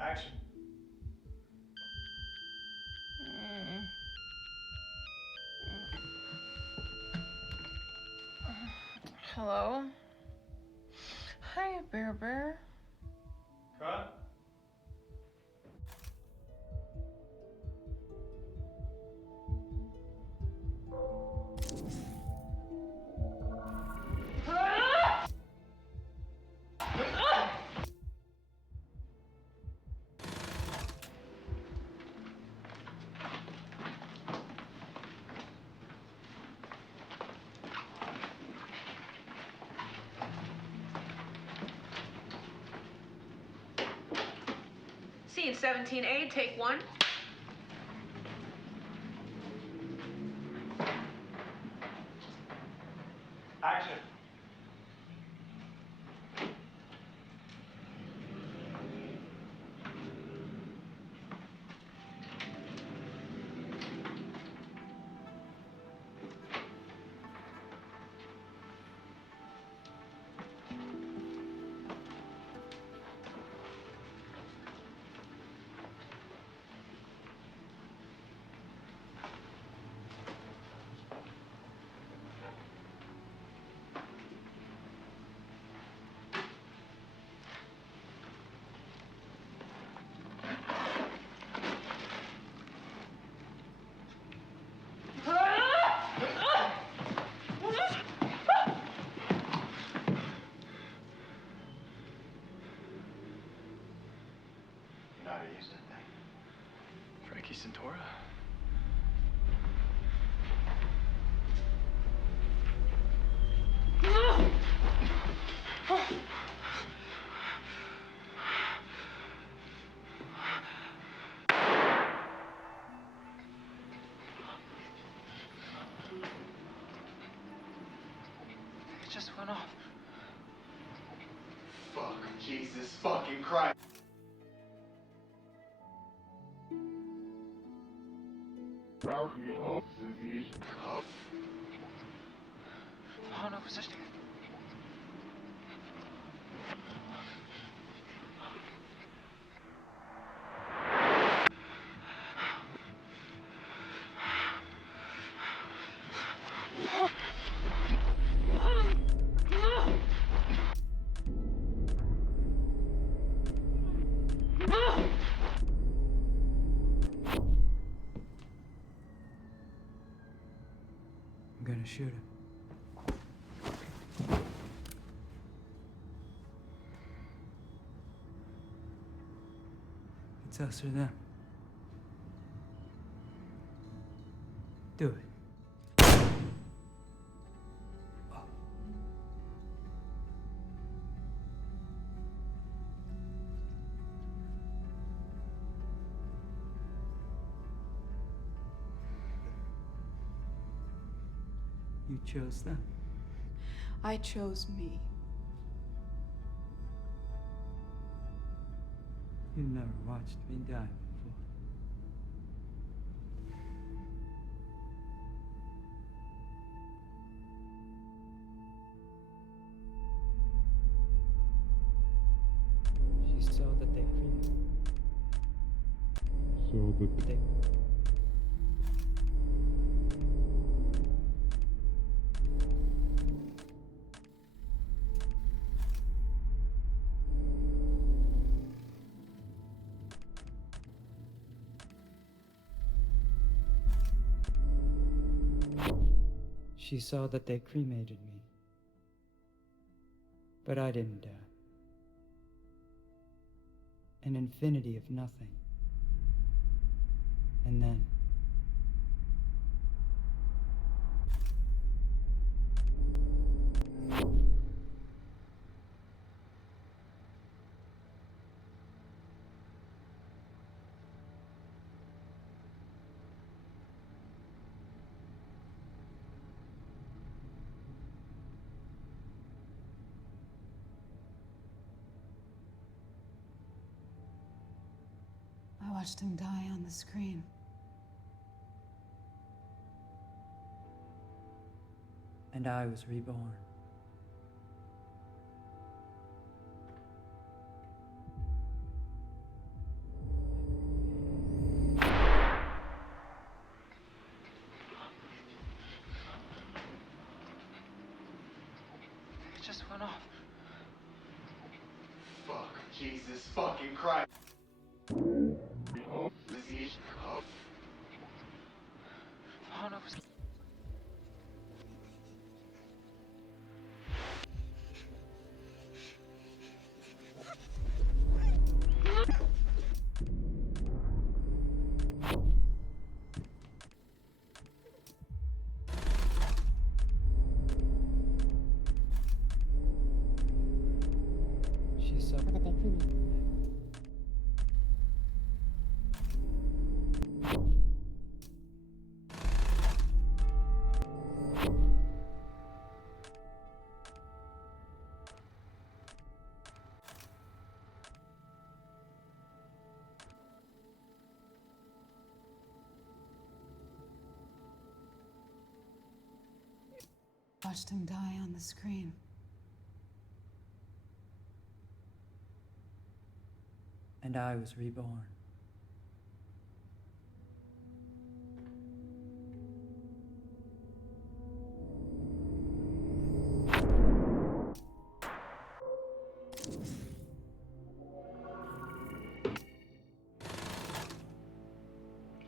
Action. Hello? Hi, Bear Bear. Cut. Scene 17A, take one. Action. Centaura? It just went off. Fuck, Jesus fucking Christ. Hana, was ist I'm gonna shoot him. It's us or them. Do it. You chose them. I chose me. You've never watched me die before. She saw that they cremated. They... She saw that they cremated me. But I didn't die. An infinity of nothing. And then... I watched him die on the screen. And I was reborn. Jesus fucking Christ. Oh, no. She saw that they cremated. Watched him die on the screen. And I was reborn.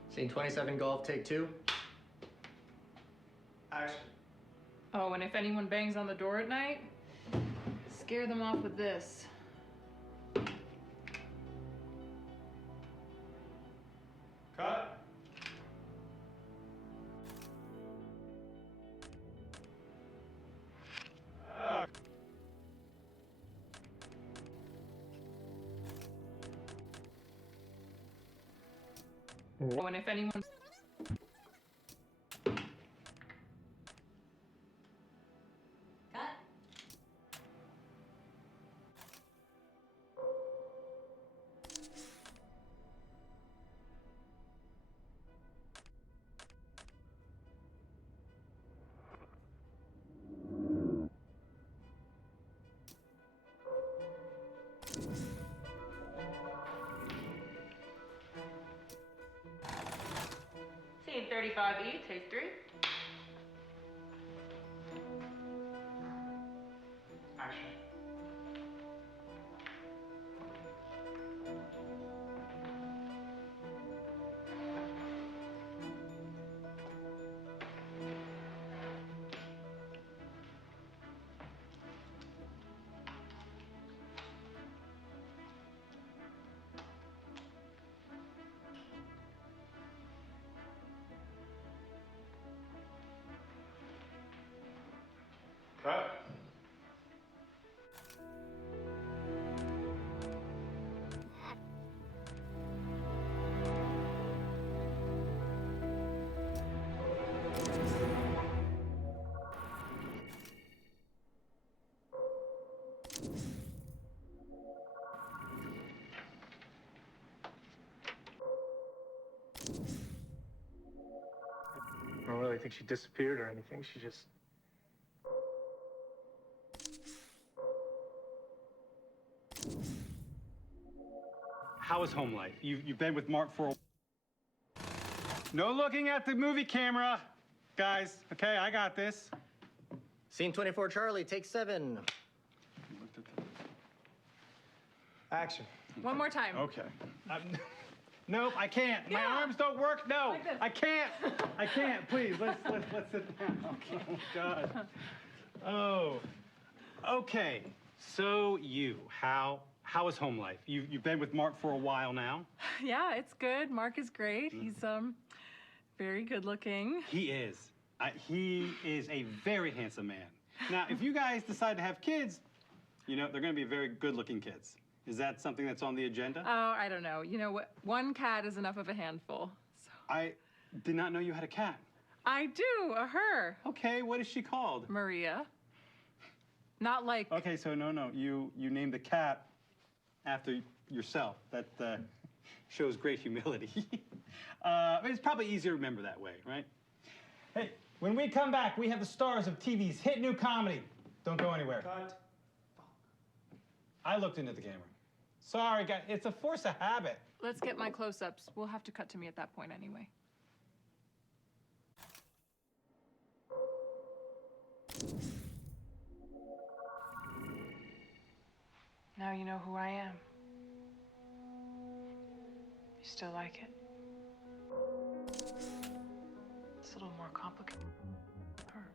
Scene 27 golf, take 2. Action. Oh, and if anyone bangs on the door at night, scare them off with this. Cut. Oh, and if anyone... Scene 35E, take 3. Action. Cut. I don't really think she disappeared or anything. She just... How is home life? You've been with Mark for a... No looking at the movie camera, guys. Okay, I got this. Scene 24 Charlie, take 7. Action. One more time. Okay. Nope, I can't. My arms don't work. No, Like this. I can't. I can't. Please, let's sit down. Okay. Oh God. Oh. Okay. So how is home life? You've been with Mark for a while now. Yeah, it's good. Mark is great. He's very good looking. He is. He is a very handsome man. Now, if you guys decide to have kids, you know they're going to be very good-looking kids. Is that something that's on the agenda? Oh, I don't know. You know what? One cat is enough of a handful. So. I did not know you had a cat. I do, a her. Okay, what is she called? Maria. Not like... Okay, so no. You named the cat after yourself. That shows great humility. It's probably easier to remember that way, right? Hey, when we come back, we have the stars of TV's hit new comedy. Don't go anywhere. Cut. I looked into the camera. Sorry, guys. It's a force of habit. Let's get my close-ups. We'll have to cut to me at that point anyway. Now you know who I am. Still like it? It's a little more complicated. Her.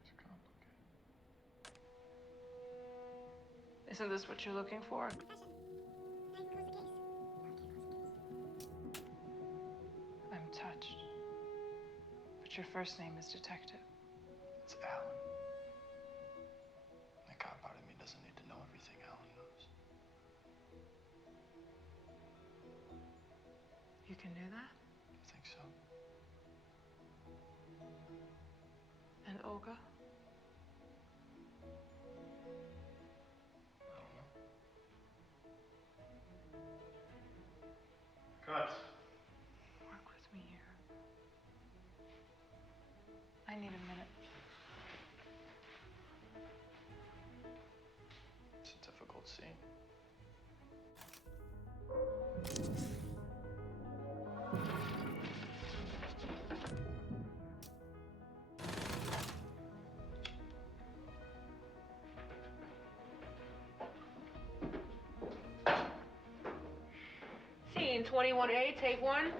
It's complicated. Isn't this what you're looking for? I'm touched. But your first name is Detective. It's Alan. The cop part of me doesn't need to know everything Alan knows. You can do that? You think so? And Olga? I don't know. Cut. Work with me here. I need a minute. It's a difficult scene. Scene 21A, take 1. You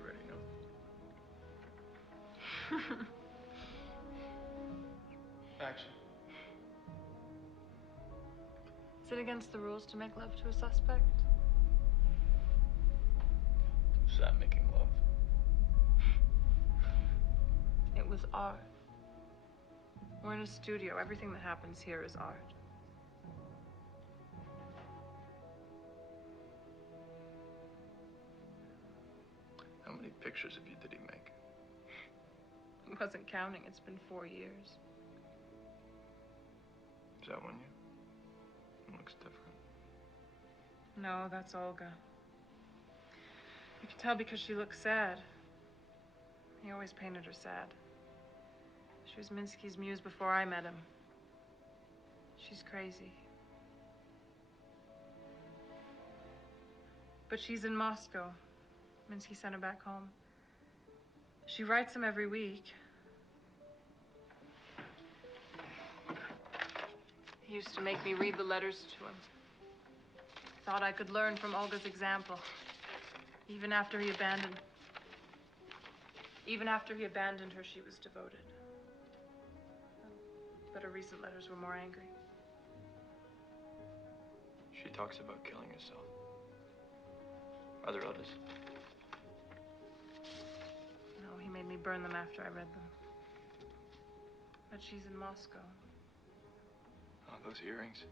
already know. Action. Is it against the rules to make love to a suspect? Is that making love? It was art. We're in a studio. Everything that happens here is art. How many pictures of you did he make? He wasn't counting. It's been 4 years. Is that one you? It looks different. No, that's Olga. You can tell because she looks sad. He always painted her sad. She was Minsky's muse before I met him. She's crazy. But she's in Moscow. Minsky sent her back home. She writes him every week. He used to make me read the letters to him. Thought I could learn from Olga's example. Even after he abandoned her, she was devoted. But her recent letters were more angry. She talks about killing herself. Are there others? No, he made me burn them after I read them. But she's in Moscow. Oh, those earrings.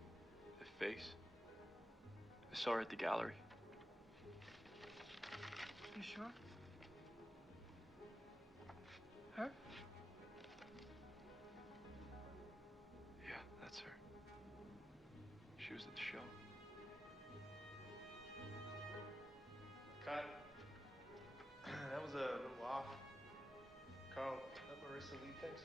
The face. I saw her at the gallery. You sure? Her? Yeah, that's her. She was at the show. Cut. That was a little off. Carl, let Marissa lead things.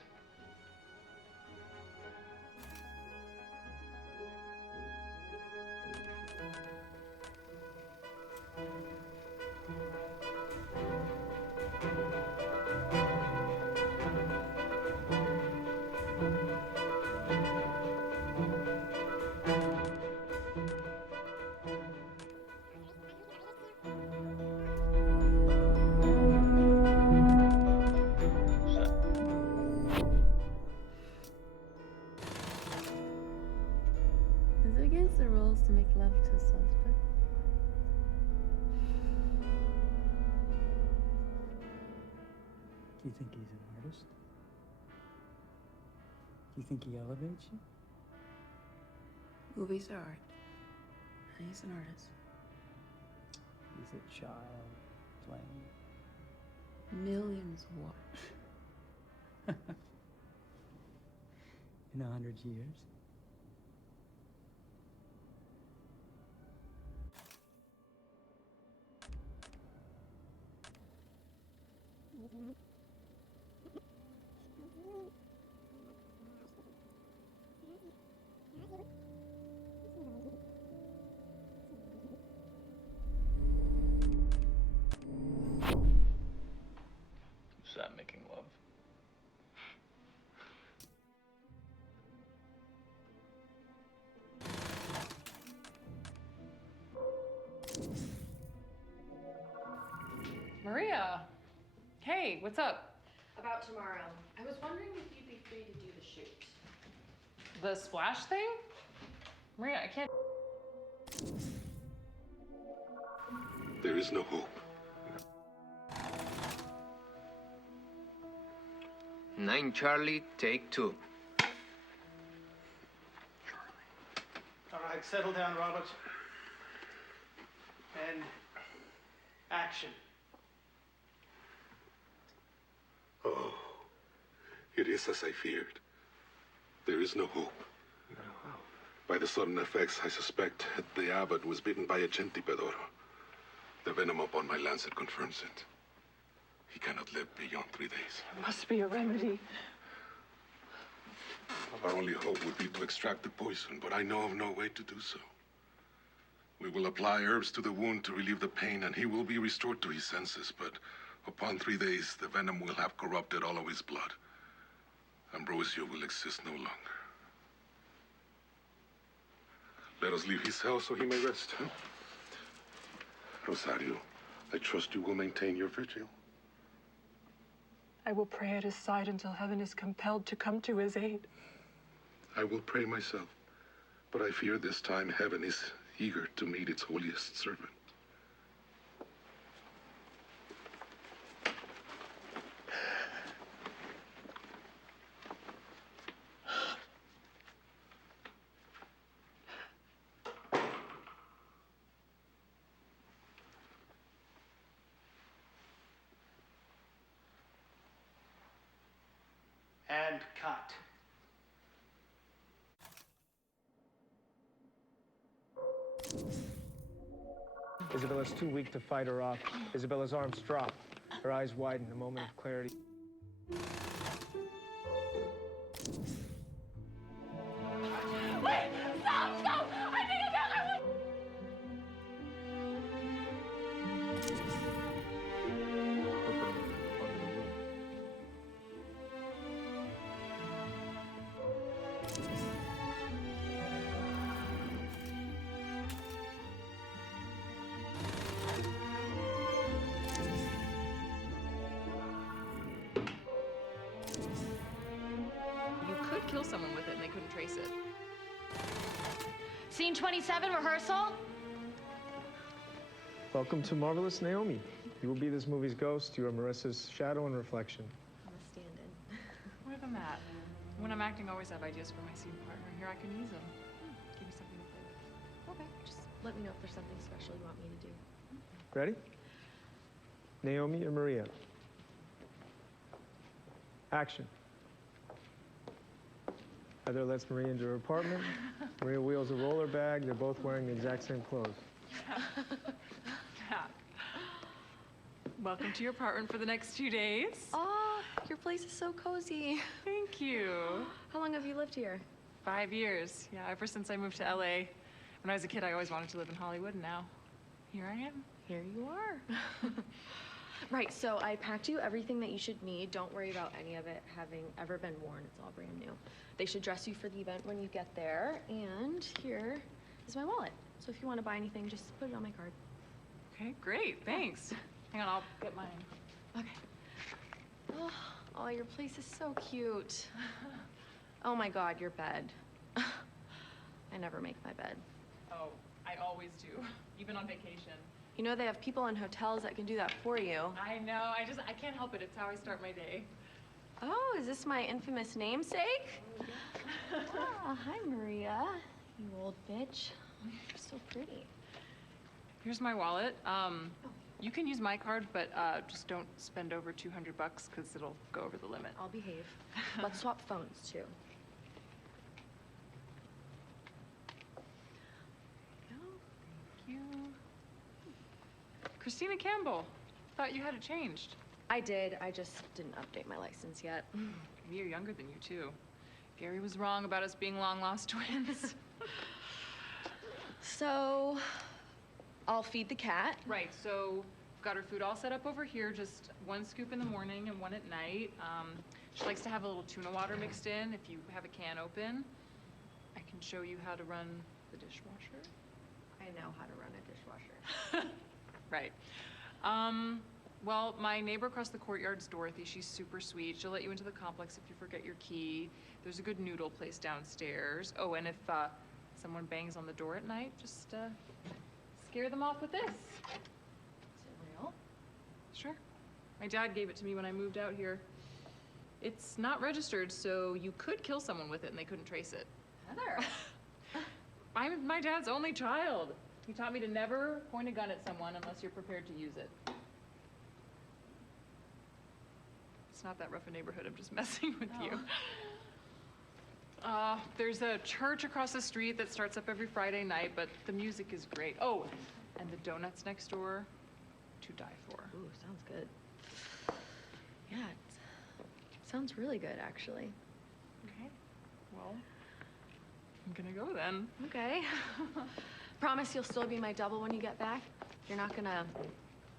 Is it against the rules to make love to a suspect? Do you think he's an artist? Do you think he elevates you? Movies are art. And he's an artist. He's a child playing. Millions watch. In 100 years? Is that making love? Hey, what's up? About tomorrow. I was wondering if you'd be free to do the shoot. The splash thing? Maria, I can't. There is no hope. 9 Charlie, take 2. All right, settle down, Robert. And action. Oh, it is as I feared. There is no hope. By the sudden effects, I suspect the abbot was bitten by a centipedor. The venom upon my lancet confirms it. He cannot live beyond 3 days. There must be a remedy. Our only hope would be to extract the poison, but I know of no way to do so. We will apply herbs to the wound to relieve the pain, and he will be restored to his senses, but upon 3 days, the venom will have corrupted all of his blood. Ambrosio will exist no longer. Let us leave his cell so he may rest. Huh? Rosario, I trust you will maintain your vigil. I will pray at his side until heaven is compelled to come to his aid. I will pray myself, but I fear this time heaven is eager to meet its holiest servant. And cut. Isabella's too weak to fight her off. Isabella's arms drop. Her eyes widen, a moment of clarity. Wait! Stop! Stop! I think I found our way! You could kill someone with it and they couldn't trace it. Scene 27, rehearsal? Welcome to Marvelous Naomi. You will be this movie's ghost. You are Marissa's shadow and reflection. I'm a stand-in. Where the mat? When I'm acting, I always have ideas for my scene partner. Here, I can use them. Give me something to play with. Okay, just let me know if there's something special you want me to do. Ready? Naomi and Maria. Action. Heather lets Maria into her apartment. Maria wheels a roller bag. They're both wearing the exact same clothes. Welcome to your apartment for the next 2 days. Oh, your place is so cozy. Thank you. How long have you lived here? 5 years. Yeah, ever since I moved to LA. When I was a kid, I always wanted to live in Hollywood, and now here I am. Here you are. Right, so I packed you everything that you should need. Don't worry about any of it having ever been worn. It's all brand new. They should dress you for the event when you get there. And here is my wallet. So if you want to buy anything, just put it on my card. Okay, great. Thanks. Hang on, I'll get mine. Okay. Oh, your place is so cute. Oh my God, your bed. I never make my bed. Oh, I always do, even on vacation. You know, they have people in hotels that can do that for you. I know, I can't help it. It's how I start my day. Oh, is this my infamous namesake? Ah, hi, Maria. You old bitch. You're so pretty. Here's my wallet. You can use my card, but just don't spend over $200 because it'll go over the limit. I'll behave. Let's swap phones, too. Thank you. Christina Campbell. Thought you had it changed. I did. I just didn't update my license yet. You're younger than you, too. Gary was wrong about us being long-lost twins. So, I'll feed the cat. Right, so we've got her food all set up over here, just 1 scoop in the morning and 1 at night. She likes to have a little tuna water mixed in if you have a can open. I can show you how to run the dishwasher. I know how to run a dishwasher. Right. Well, my neighbor across the courtyard's Dorothy. She's super sweet. She'll let you into the complex if you forget your key. There's a good noodle place downstairs. Oh, and if someone bangs on the door at night, just scare them off with this. Is it real? Sure. My dad gave it to me when I moved out here. It's not registered, so you could kill someone with it and they couldn't trace it. Heather. I'm my dad's only child. He taught me to never point a gun at someone unless you're prepared to use it. It's not that rough a neighborhood, I'm just messing with you. There's a church across the street that starts up every Friday night, but the music is great. Oh, and the donuts next door, to die for. Ooh, sounds good. Yeah, it sounds really good, actually. Okay, well, I'm gonna go then. Okay. Promise you'll still be my double when you get back? You're not gonna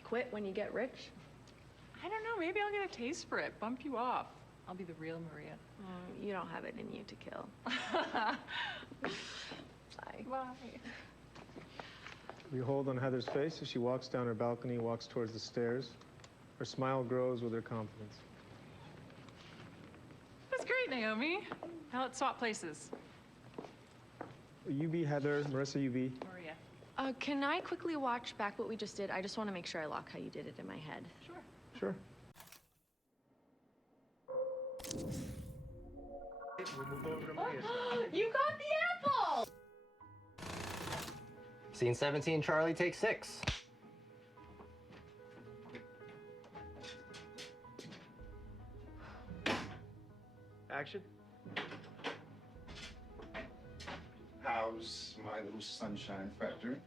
quit when you get rich? I don't know, maybe I'll get a taste for it, bump you off. I'll be the real Maria. You don't have it in you to kill. Bye. Bye. We hold on Heather's face as she walks down her balcony and walks towards the stairs. Her smile grows with her confidence. That's great, Naomi. Now let's swap places. You be Heather, Marissa, you be. Maria. Can I quickly watch back what we just did? I just want to make sure I lock how you did it in my head. Sure. Sure. You got the apple! Scene 17, Charlie, take 6. Action. How's my little sunshine factory?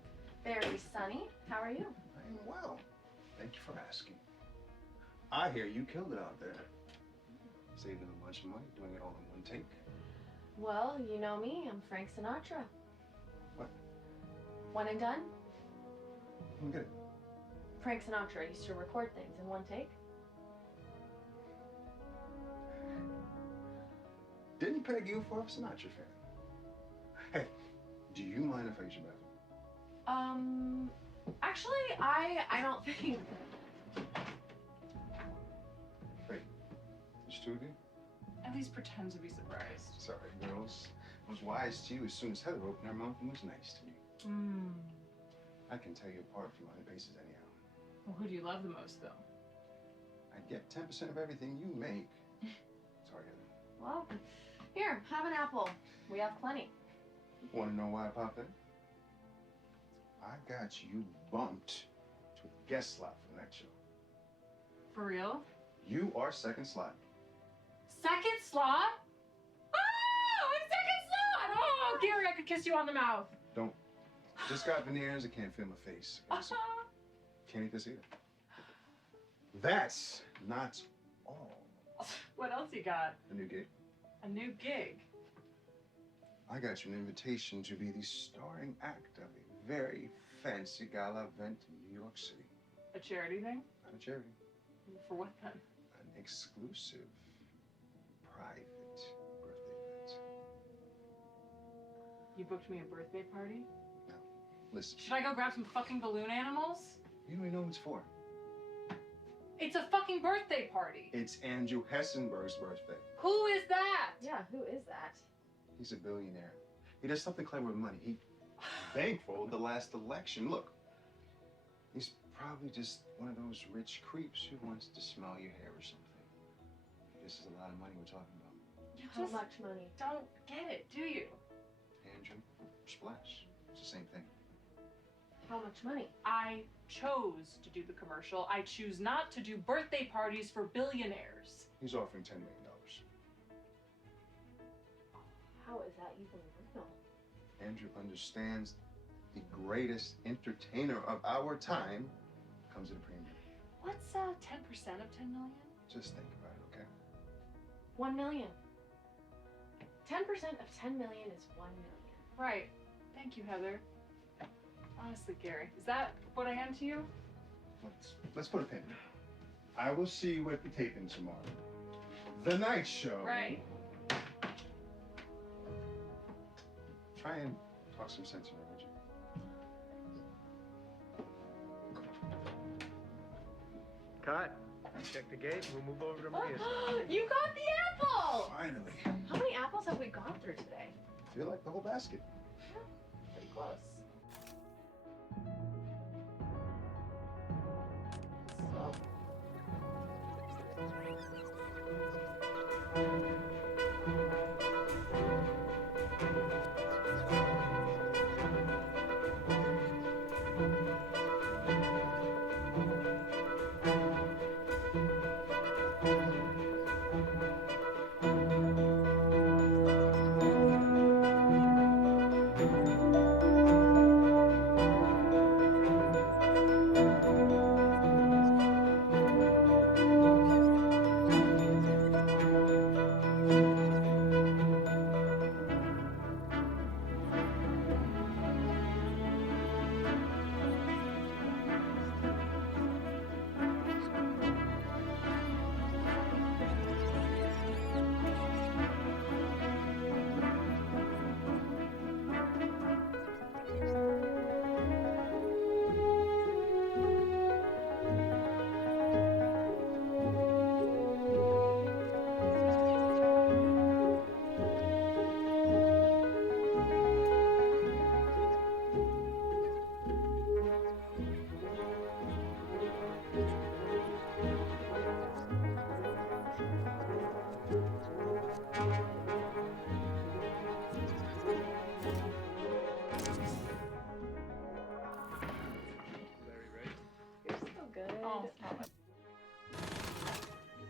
Very sunny. How are you? I am well. Thank you for asking. I hear you killed it out there. Saving a bunch of money, doing it all in one take. Well, you know me. I'm Frank Sinatra. What? One and done? I don't get it. Frank Sinatra used to record things in one take. Didn't peg you for a Sinatra fan. Hey, do you mind if I use your bathroom? Actually, I don't think. Wait, there's 2 of you? At least pretend to be surprised. Sorry, girls. I was wise to you as soon as Heather opened her mouth and was nice to me. I can tell you apart from other bases anyhow. Well, who do you love the most, though? I'd get 10% of everything you make. Sorry, Heather. Well, here, have an apple. We have plenty. Want to know why I popped in? I got you bumped to a guest slot for the next show. For real? You are second slot. Second slot? Oh, it's second slot! Oh, Gary, I could kiss you on the mouth. Don't. Just got veneers. I can't feel my face. Can't eat this either. That's not all. What else you got? A new gig. A new gig? I got you an invitation to be the starring act of a very fancy gala event in New York City. A charity thing? Not a charity. For what then? An exclusive, private birthday event. You booked me a birthday party? No. Listen. Should I go grab some fucking balloon animals? You don't even know what it's for. It's a fucking birthday party. It's Andrew Hessenberg's birthday. Who is that? Yeah, who is that? He's a billionaire. He does something clever with money. He bankrolled the last election. Look, he's probably just one of those rich creeps who wants to smell your hair or something. This is a lot of money we're talking about. You How much money? Don't get it, do you? Andrew, splash. It's the same thing. How much money? I chose to do the commercial. I choose not to do birthday parties for billionaires. He's offering $10 million. How is that even real? Andrew understands the greatest entertainer of our time comes at a premium. What's 10% of 10 million? Just think about it, okay? 1 million. 10% of 10 million is 1 million. Right. Thank you, Heather. Honestly, Gary, is that what I am to you? Let's put a pin in it. I will see you at the taping tomorrow. The night show. Right. Try and talk some sense into her, would you? Cut. Check the gate, and we'll move over to Maria's. You got the apple! Finally. How many apples have we gone through today? I feel like the whole basket. Pretty close.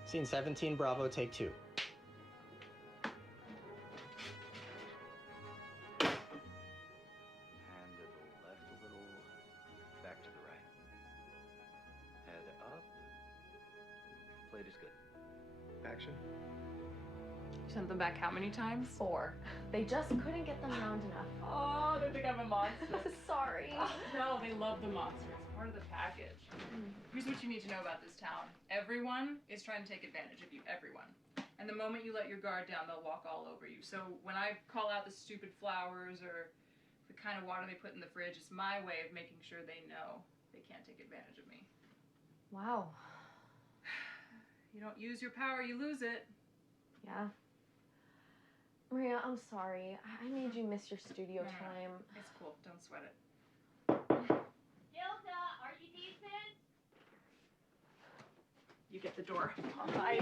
Scene 17, Bravo, take 2. Hand to the left a little, back to the right. Head up. Plate is good. Action. You sent them back how many times? 4. They just couldn't get them round enough. Oh, they think I'm a monster. Sorry. No, they love the monster. It's part of the package. Here's what you need to know about this town. Everyone is trying to take advantage of you. Everyone. And the moment you let your guard down, they'll walk all over you. So when I call out the stupid flowers or the kind of water they put in the fridge, it's my way of making sure they know they can't take advantage of me. Wow. You don't use your power, you lose it. Yeah. Maria, I'm sorry. I made you miss your studio No. time. It's cool. Don't sweat it. Gilda, are you decent? You get the door. Bye.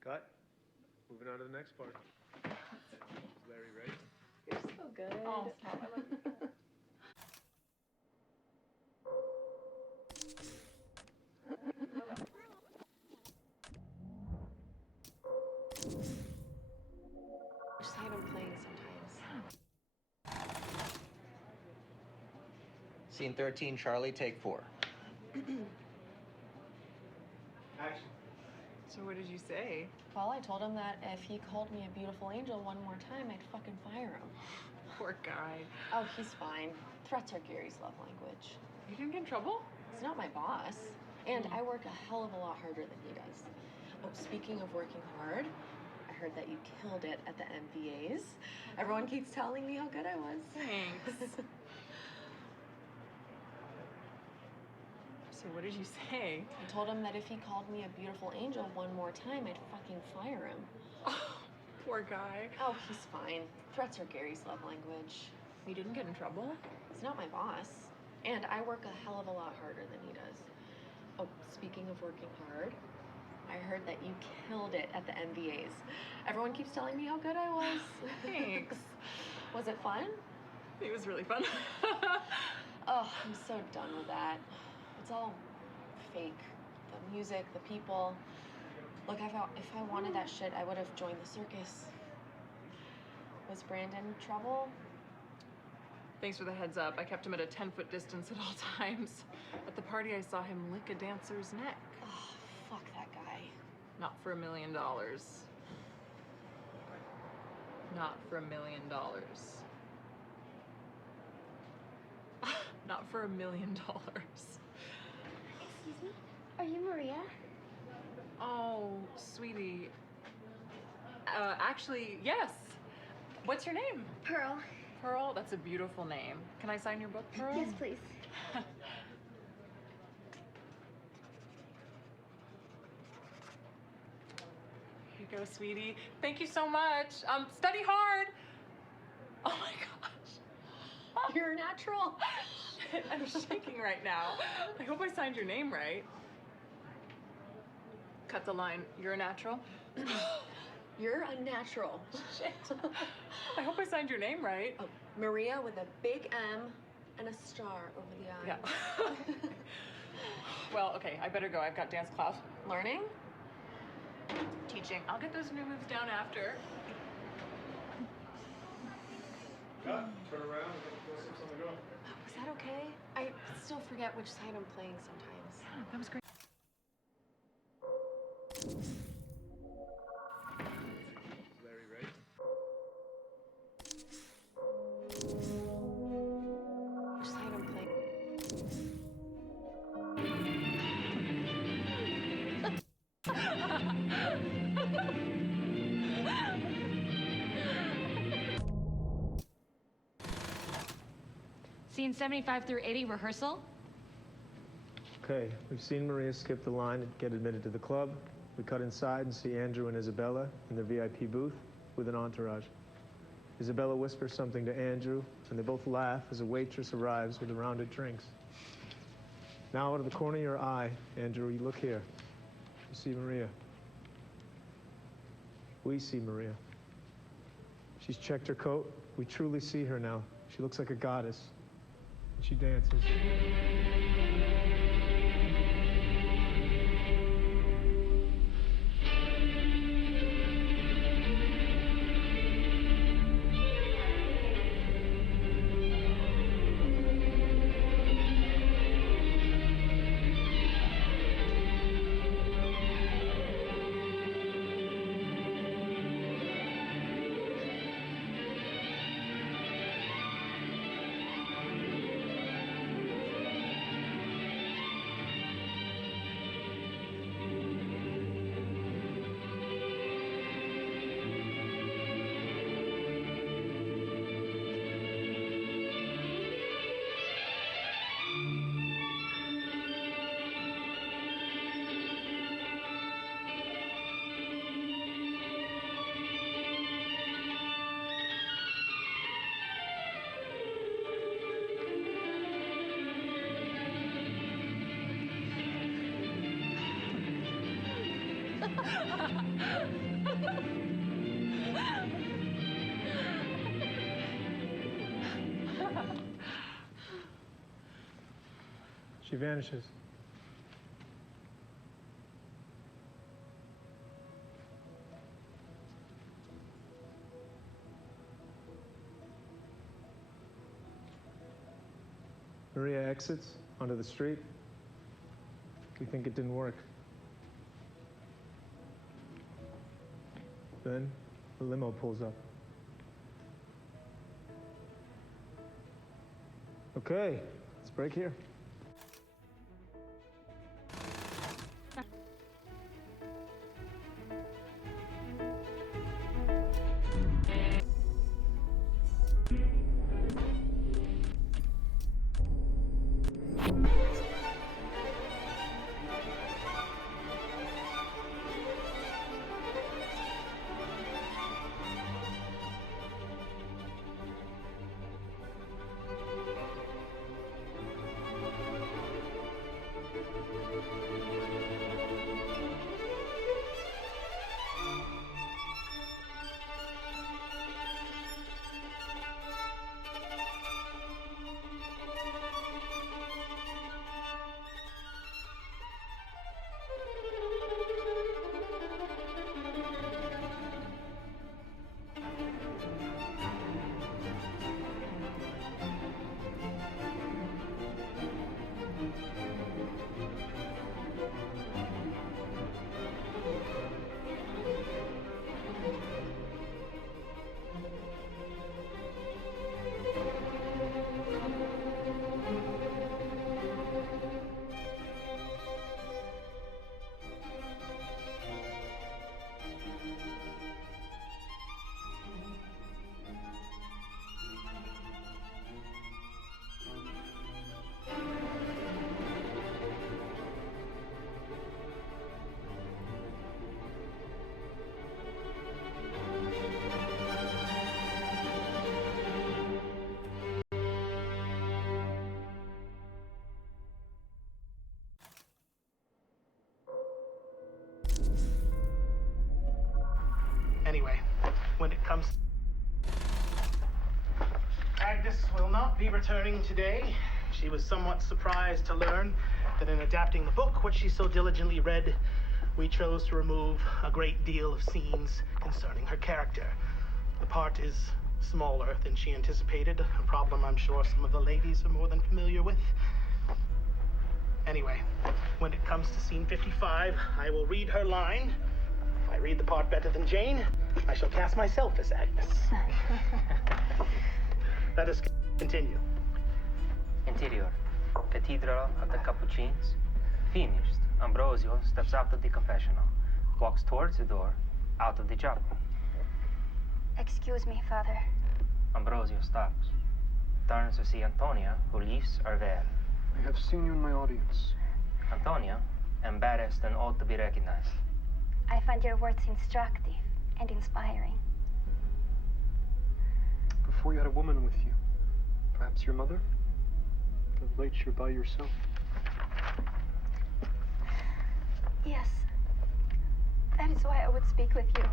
Cut. Moving on to the next part. Is Larry ready? You're so good. Oh, I love you. Just have him playing sometimes. Scene 13, Charlie, take 4. Action. So what did you say? Well, I told him that if he called me a beautiful angel one more time, I'd fucking fire him. Poor guy. Oh, he's fine. Threats are Gary's love language. You didn't get in trouble? He's not my boss. And I work a hell of a lot harder than he does. Oh, speaking of working hard, I heard that you killed it at the MVAs. Everyone keeps telling me how good I was. Thanks. So what did you say? I told him that if he called me a beautiful angel one more time, I'd fucking fire him. Oh, poor guy. Oh, he's fine. Threats are Gary's love language. You didn't get in trouble? He's not my boss. And I work a hell of a lot harder than he does. Oh, speaking of working hard, I heard that you killed it at the MVAs. Everyone keeps telling me how good I was. Thanks. Was it fun? It was really fun. Oh, I'm so done with that. It's all fake. The music, the people. Look, if I wanted that shit, I would have joined the circus. Was Brandon in trouble? Thanks for the heads up. I kept him at a 10-foot distance at all times. At the party, I saw him lick a dancer's neck. Oh, fuck that guy. Not for $1 million. Not for $1 million. Not for $1 million. Excuse me? Are you Maria? Oh, sweetie. Actually, yes. What's your name? Pearl. Pearl? That's a beautiful name. Can I sign your book, Pearl? Yes, please. Here you go, sweetie. Thank you so much. Study hard. Oh my gosh. You're a natural. Shit, I'm shaking right now. I hope I signed your name right. Cut the line. You're a natural. You're a natural. Shit. I hope I signed your name right. Oh, Maria with a big M and a star over the I. Yeah. Well, okay, I better go. I've got dance class. Learning? Teaching. I'll get those new moves down after. Cut, turn around, and go see something go. Was that okay? I still forget which side I'm playing sometimes. Oh, that was great. Larry, ready? Which side I'm playing. Scene 75 through 80 rehearsal. Okay, we've seen Maria skip the line and get admitted to the club. We cut inside and see Andrew and Isabella in their VIP booth with an entourage. Isabella whispers something to Andrew, and they both laugh as a waitress arrives with a round of drinks. Now, out of the corner of your eye, Andrew, you look here. You see Maria. We see Maria. She's checked her coat. We truly see her now. She looks like a goddess. And she dances. She vanishes. Maria exits onto the street. We think it didn't work. Then the limo pulls up. Okay, let's break here. Anyway, when it comes... Agnes will not be returning today. She was somewhat surprised to learn that in adapting the book, which she so diligently read, we chose to remove a great deal of scenes concerning her character. The part is smaller than she anticipated, a problem I'm sure some of the ladies are more than familiar with. Anyway, when it comes to scene 55, I will read her line. If I read the part better than Jane, I shall cast myself as Agnes. Let us continue. Interior. Cathedral of the Capuchins. Finished. Ambrosio steps out of the confessional, walks towards the door, out of the chapel. Excuse me, Father. Ambrosio stops, turns to see Antonia, who lifts her veil. I have seen you in my audience. Antonia, embarrassed and ought to be recognized. I find your words instructive and inspiring. Before you had a woman with you. Perhaps your mother? Of late you're by yourself. Yes. That is why I would speak with you.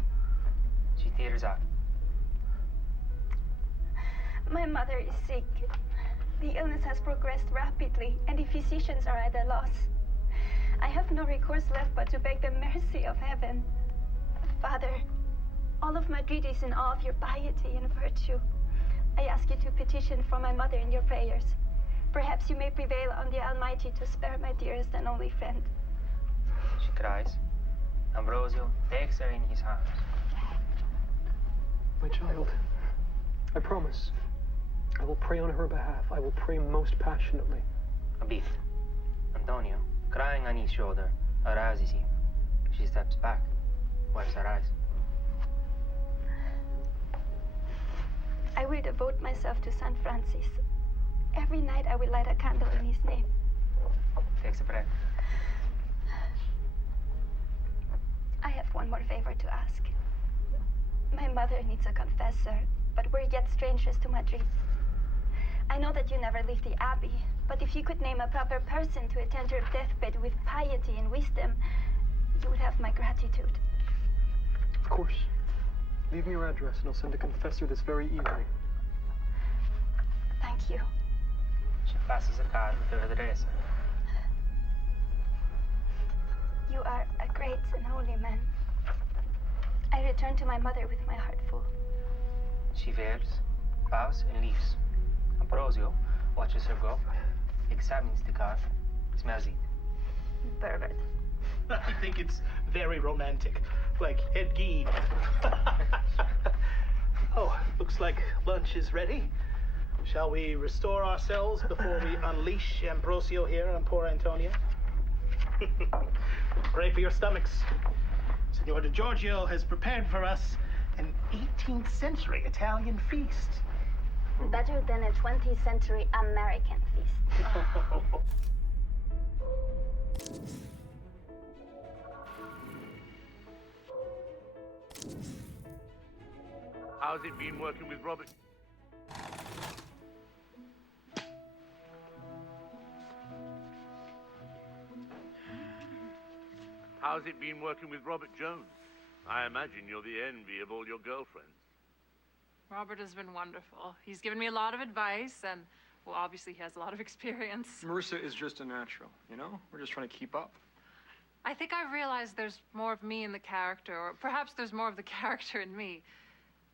She tears up. My mother is sick. The illness has progressed rapidly, and the physicians are at a loss. I have no recourse left but to beg the mercy of heaven. Father, all of Madrid is in awe of your piety and virtue. I ask you to petition for my mother in your prayers. Perhaps you may prevail on the Almighty to spare my dearest and only friend. She cries. Ambrosio takes her in his arms. My child, I promise. I will pray on her behalf. I will pray most passionately. A bit. Antonio, crying on his shoulder, arouses him. She steps back, wipes her eyes. I will devote myself to St. Francis. Every night I will light a candle in his name. Takes a breath. I have one more favor to ask. My mother needs a confessor, but we're yet strangers to Madrid. I know that you never leave the Abbey, but if you could name a proper person to attend her deathbed with piety and wisdom, you would have my gratitude. Of course. Leave me your address and I'll send a confessor this very evening. Thank you. She passes a card with her address. You are a great and holy man. I return to my mother with my heart full. She veils, bows, and leaves. Ambrosio watches her go, examines the card, smells it. Pervert. I think it's very romantic, like Ed Gein. Oh, looks like lunch is ready. Shall we restore ourselves before we unleash Ambrosio here on poor Antonia? Pray for your stomachs. Signor Di Giorgio has prepared for us an 18th century Italian feast. Better than a 20th century American feast. How's it been working with Robert? How's it been working with Robert Jones? I imagine you're the envy of all your girlfriends. Robert has been wonderful. He's given me a lot of advice, and, well, obviously he has a lot of experience. Marissa is just a natural, you know? We're just trying to keep up. I think I've realized there's more of me in the character, or perhaps there's more of the character in me.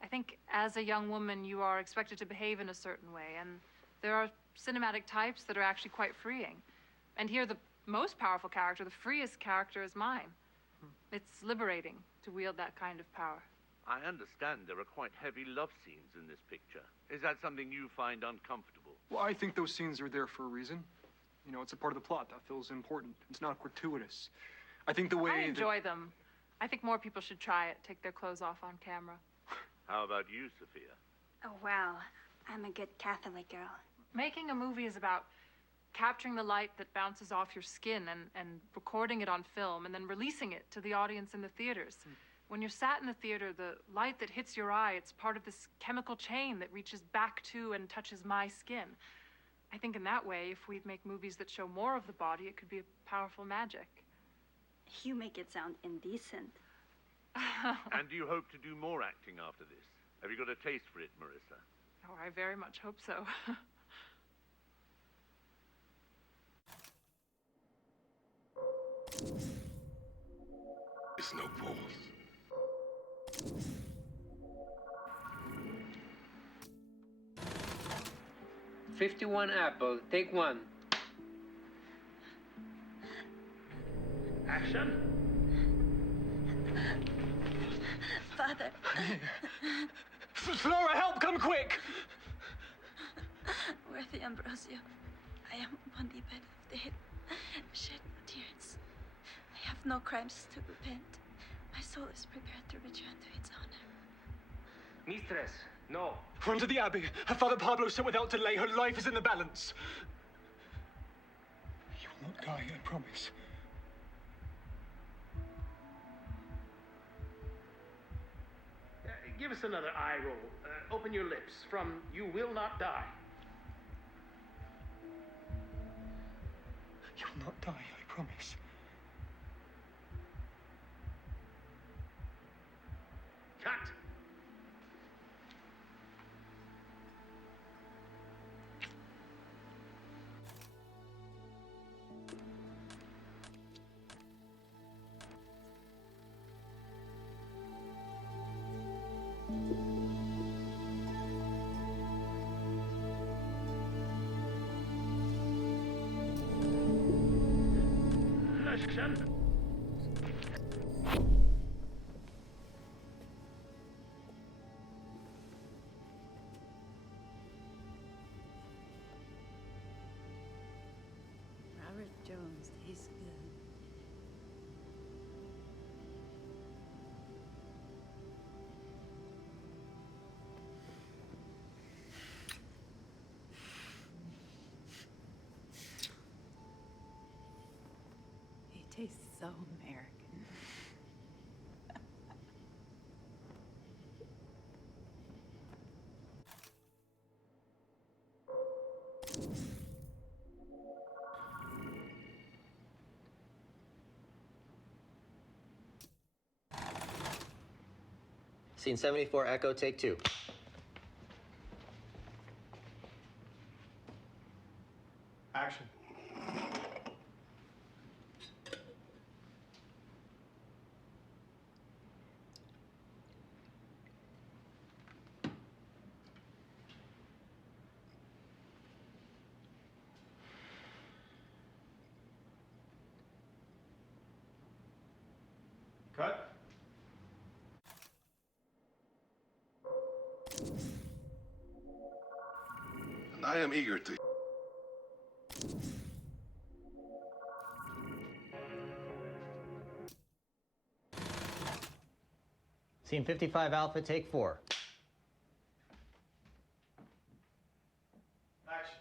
I think as a young woman, you are expected to behave in a certain way, and there are cinematic types that are actually quite freeing. And here, the most powerful character, the freest character, is mine. It's liberating to wield that kind of power. I understand there are quite heavy love scenes in this picture. Is that something you find uncomfortable? Well, I think those scenes are there for a reason. You know, it's a part of the plot that feels important. It's not gratuitous. I think the way I enjoy them. I think more people should try it, take their clothes off on camera. How about you, Sophia? Oh, well, I'm a good Catholic girl. Making a movie is about capturing the light that bounces off your skin and recording it on film and then releasing it to the audience in the theaters. When you're sat in the theater, the light that hits your eye, it's part of this chemical chain that reaches back to and touches my skin. I think in that way, if we make movies that show more of the body, it could be a powerful magic. You make it sound indecent. And do you hope to do more acting after this? Have you got a taste for it, Marissa? Oh, I very much hope so. It's no pause. 51 apple, take 1. Action. Father. Flora, help! Come quick! Worthy Ambrosio, I am upon the bed of death. Shed no tears. I have no crimes to repent. My soul is prepared to return to its honor. Mistress, no. Run to the Abbey. Her Father Pablo said without delay her life is in the balance. You will not die, I promise. Give us another eye roll. Open your lips from "You will not die." You will not die, I promise. Cut. Action. Robert Jones tastes good. He tastes so American. Scene 74, Echo, take 2. Action. Cut. And I am eager to. Scene 55, Alpha, take 4. Action.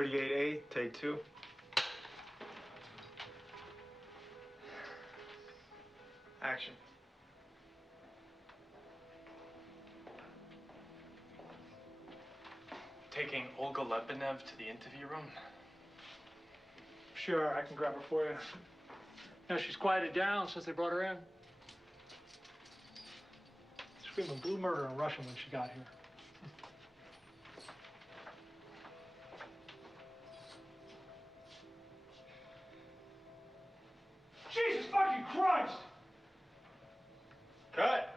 A, take 2. Action. Taking Olga Lebenev to the interview room? Sure, I can grab her for you. No, she's quieted down since they brought her in. Screaming blue murder in Russian when she got here. Jesus fucking Christ! Cut.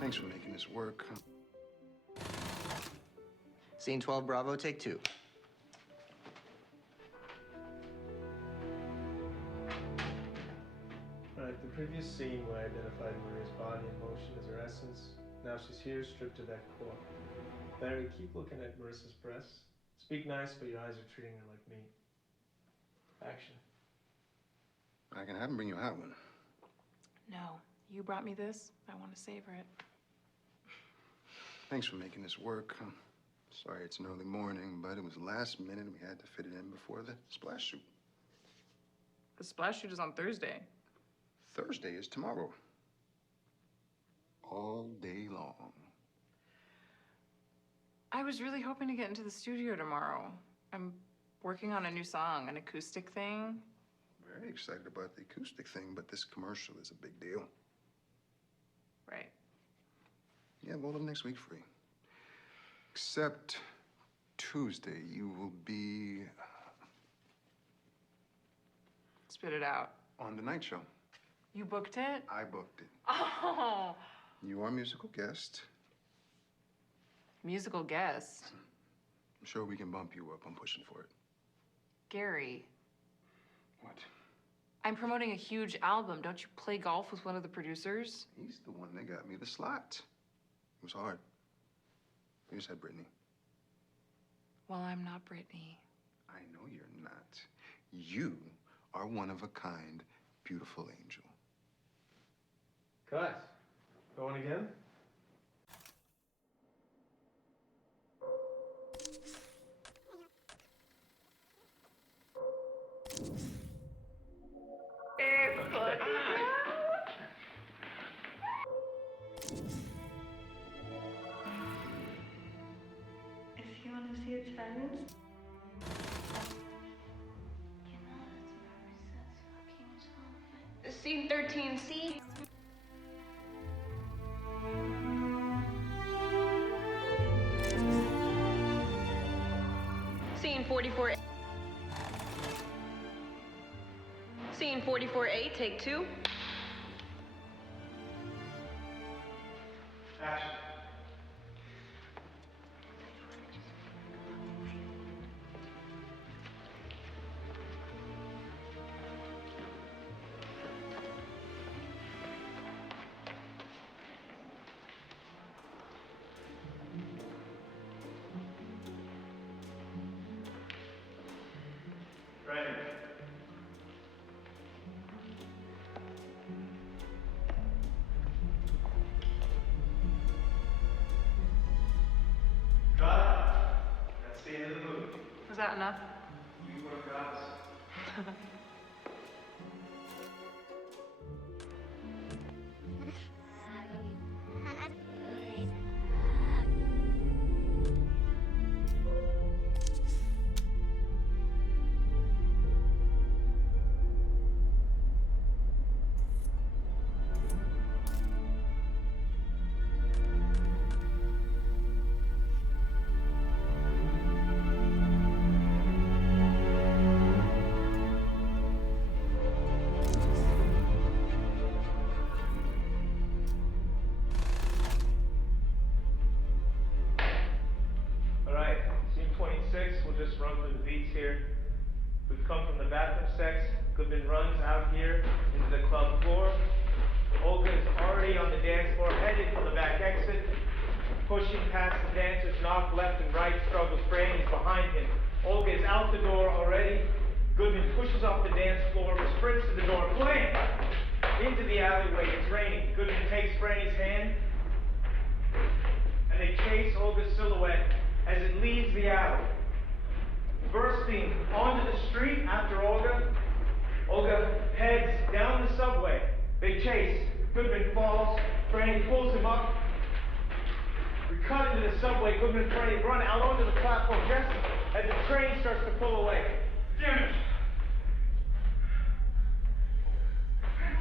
Thanks for making this work. Scene 12, Bravo, take 2. All right, the previous scene where I identified Maria's body in motion as her essence, Now she's here, stripped to that core. Barry, keep looking at Marissa's breasts. Speak nice, but your eyes are treating her like meat. Action. I can have him bring you a hot one. No, you brought me this. I want to savor it. Thanks for making this work. I'm sorry it's an early morning, but it was last minute. We had to fit it in before the splash shoot. The splash shoot is on Thursday. Thursday is tomorrow. All day long. I was really hoping to get into the studio tomorrow. I'm working on a new song, an acoustic thing. Very excited about the acoustic thing, but this commercial is a big deal. Right. Yeah, all of next week free. Except Tuesday, you will be... Spit it out. On the night show. You booked it? I booked it. Oh! You are a musical guest. Musical guest? I'm sure we can bump you up. I'm pushing for it. Gary. What? I'm promoting a huge album. Don't you play golf with one of the producers? He's the one that got me the slot. It was hard. You just had Brittany. Well, I'm not Brittany. I know you're not. You are one of a kind, beautiful angel. Cut. Going again? If you want to see its silence. Scene 13C. Scene 44. Scene 44A, take 2. Action. Right. Got it. That's the end of the movie. Was that enough? You work out. Alright, scene 26, we'll just run through the beats here. We've come from the bathroom sex. Goodman runs out here into the club floor. Olga is already on the dance floor, headed for the back exit. Pushing past the dancers, knock left and right, struggles. Franny is behind him. Olga is out the door already. Goodman pushes off the dance floor, sprints to the door, blam! Into the alleyway, it's raining. Goodman takes Franny's hand, and they chase Olga's silhouette as it leaves the alley. Bursting onto the street after Olga, Olga heads down the subway. They chase. Goodman falls. Franny pulls him up. We cut into the subway. Goodman and Franny run out onto the platform just as the train starts to pull away. Damn it!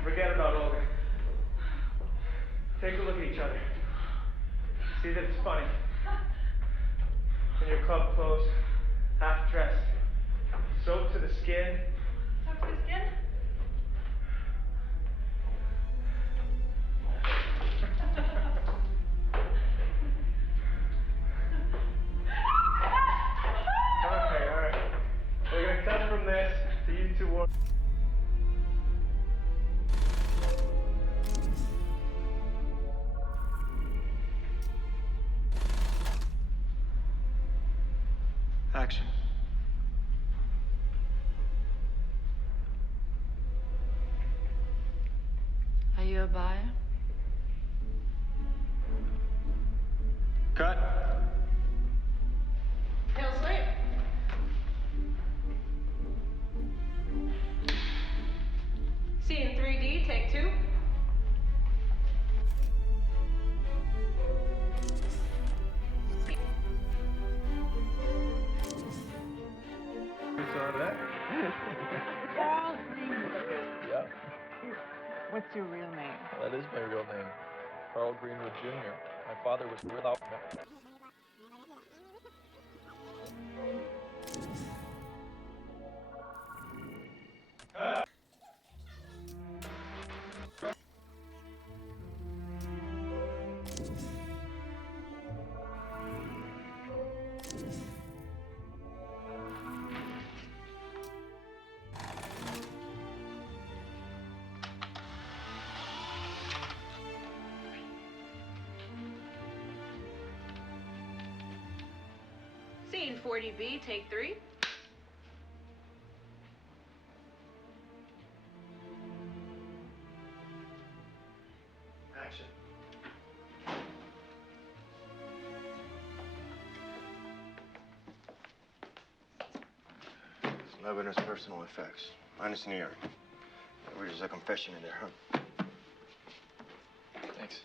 Forget about Olga. Take a look at each other. See that it's funny. In your club clothes, half dressed, soaked to the skin. Soaked to the skin? Okay, all right. We're gonna cut from this to you two. Action. Are you a buyer? Cut. Hill sleep. Scene 3D, take 2. You saw that? Yeah, What's your real name? that is my real name. Carl Greenwood Jr. My father was without me. Scene 40B, take 3. Action. Lebanon's personal effects. Minus New York. There's a confession in there, huh? Thanks.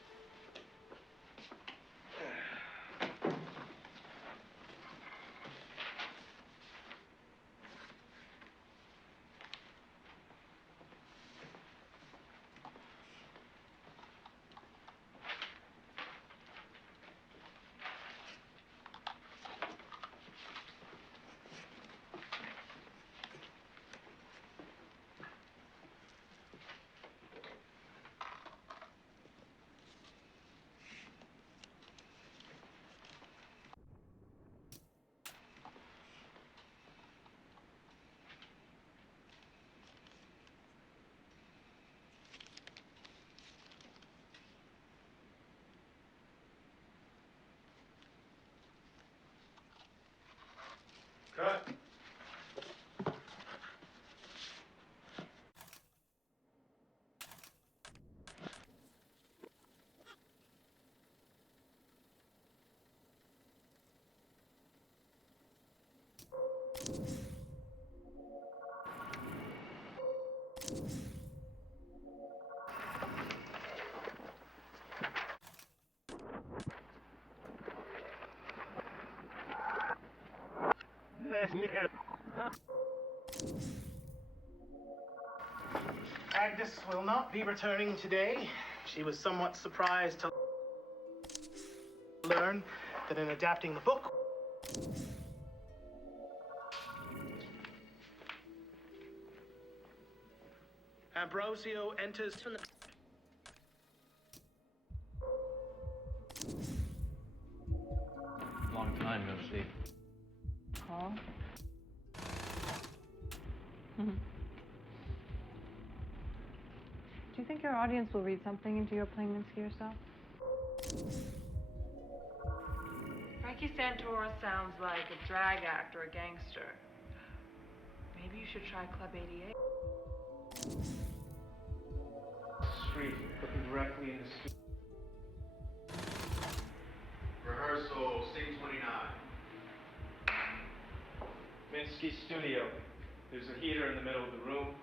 Cut. Agnes will not be returning today. She was somewhat surprised to learn that in adapting the book, Ambrosio enters from the... Long time no see. Carl? Do you think your audience will read something into your playing Minsky yourself? Frankie Santoro sounds like a drag act or a gangster. Maybe you should try Club 88. Street, looking directly in the street. Rehearsal, scene 29. Minsky studio. There's a heater in the middle of the room.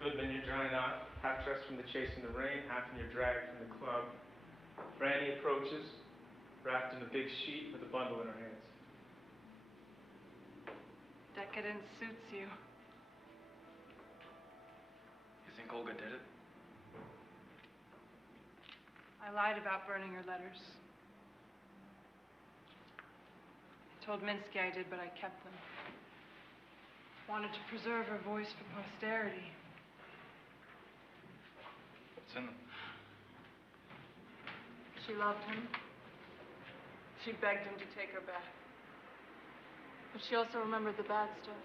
Goodman, you're drying out, half dressed from the chase in the rain, half in your drag from the club. Franny approaches, wrapped in a big sheet with a bundle in her hands. Decadence suits you. You think Olga did it? I lied about burning your letters. I told Minsky I did, but I kept them. Wanted to preserve her voice for posterity. What's in them? She loved him. She begged him to take her back. But she also remembered the bad stuff.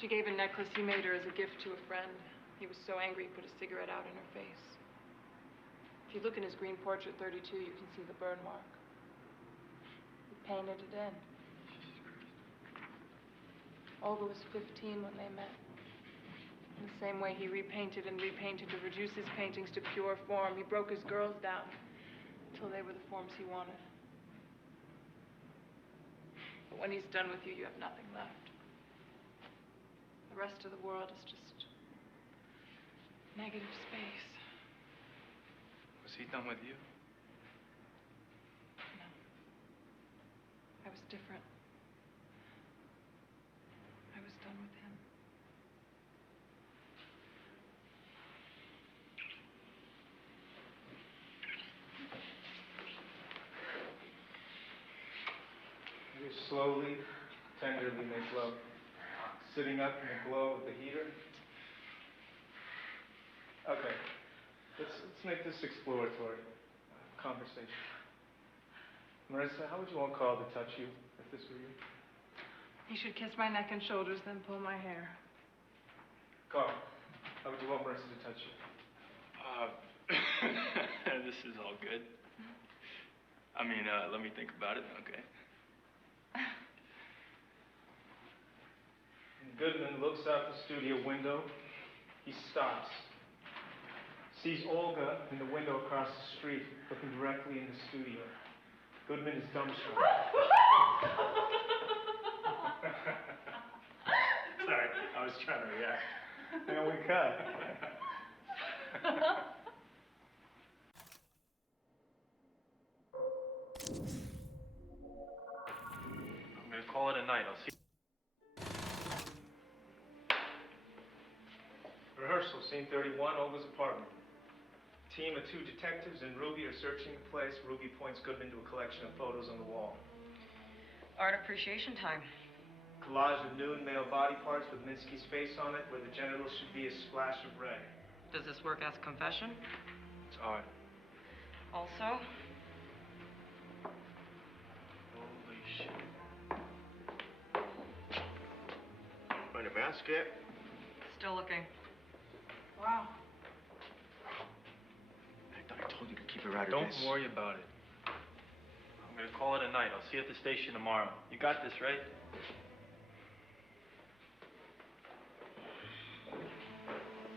She gave a necklace he made her as a gift to a friend. He was so angry he put a cigarette out in her face. If you look in his green portrait 32, you can see the burn mark. It painted it in. Olga was 15 when they met. In the same way he repainted and repainted to reduce his paintings to pure form, he broke his girls down until they were the forms he wanted. But when he's done with you, you have nothing left. The rest of the world is just negative space. Was he done with you? No. I was different. I was done with him. You slowly, tenderly make love, sitting up in the glow of the heater. Okay, let's make this exploratory conversation. Marissa, how would you want Carl to touch you if this were you? He should kiss my neck and shoulders, then pull my hair. Carl, how would you want Marissa to touch you? This is all good. I mean, let me think about it, okay? Goodman looks out the studio window. He stops. Sees Olga in the window across the street, looking directly in the studio. Goodman is dumbstruck. Sorry, I was trying to react. And we cut. I'm gonna call it a night. I'll see. Rehearsal, scene 31, Olga's apartment. A team of 2 detectives and Ruby are searching the place. Ruby points Goodman to a collection of photos on the wall. Art appreciation time. Collage of nude male body parts with Minsky's face on it, where the genitals should be a splash of red. Does this work as confession? It's art. Also? Holy shit. Find a basket. Still looking. Wow. I thought I told you to keep it right. Don't worry about it. I'm gonna call it a night. I'll see you at the station tomorrow. You got this, right?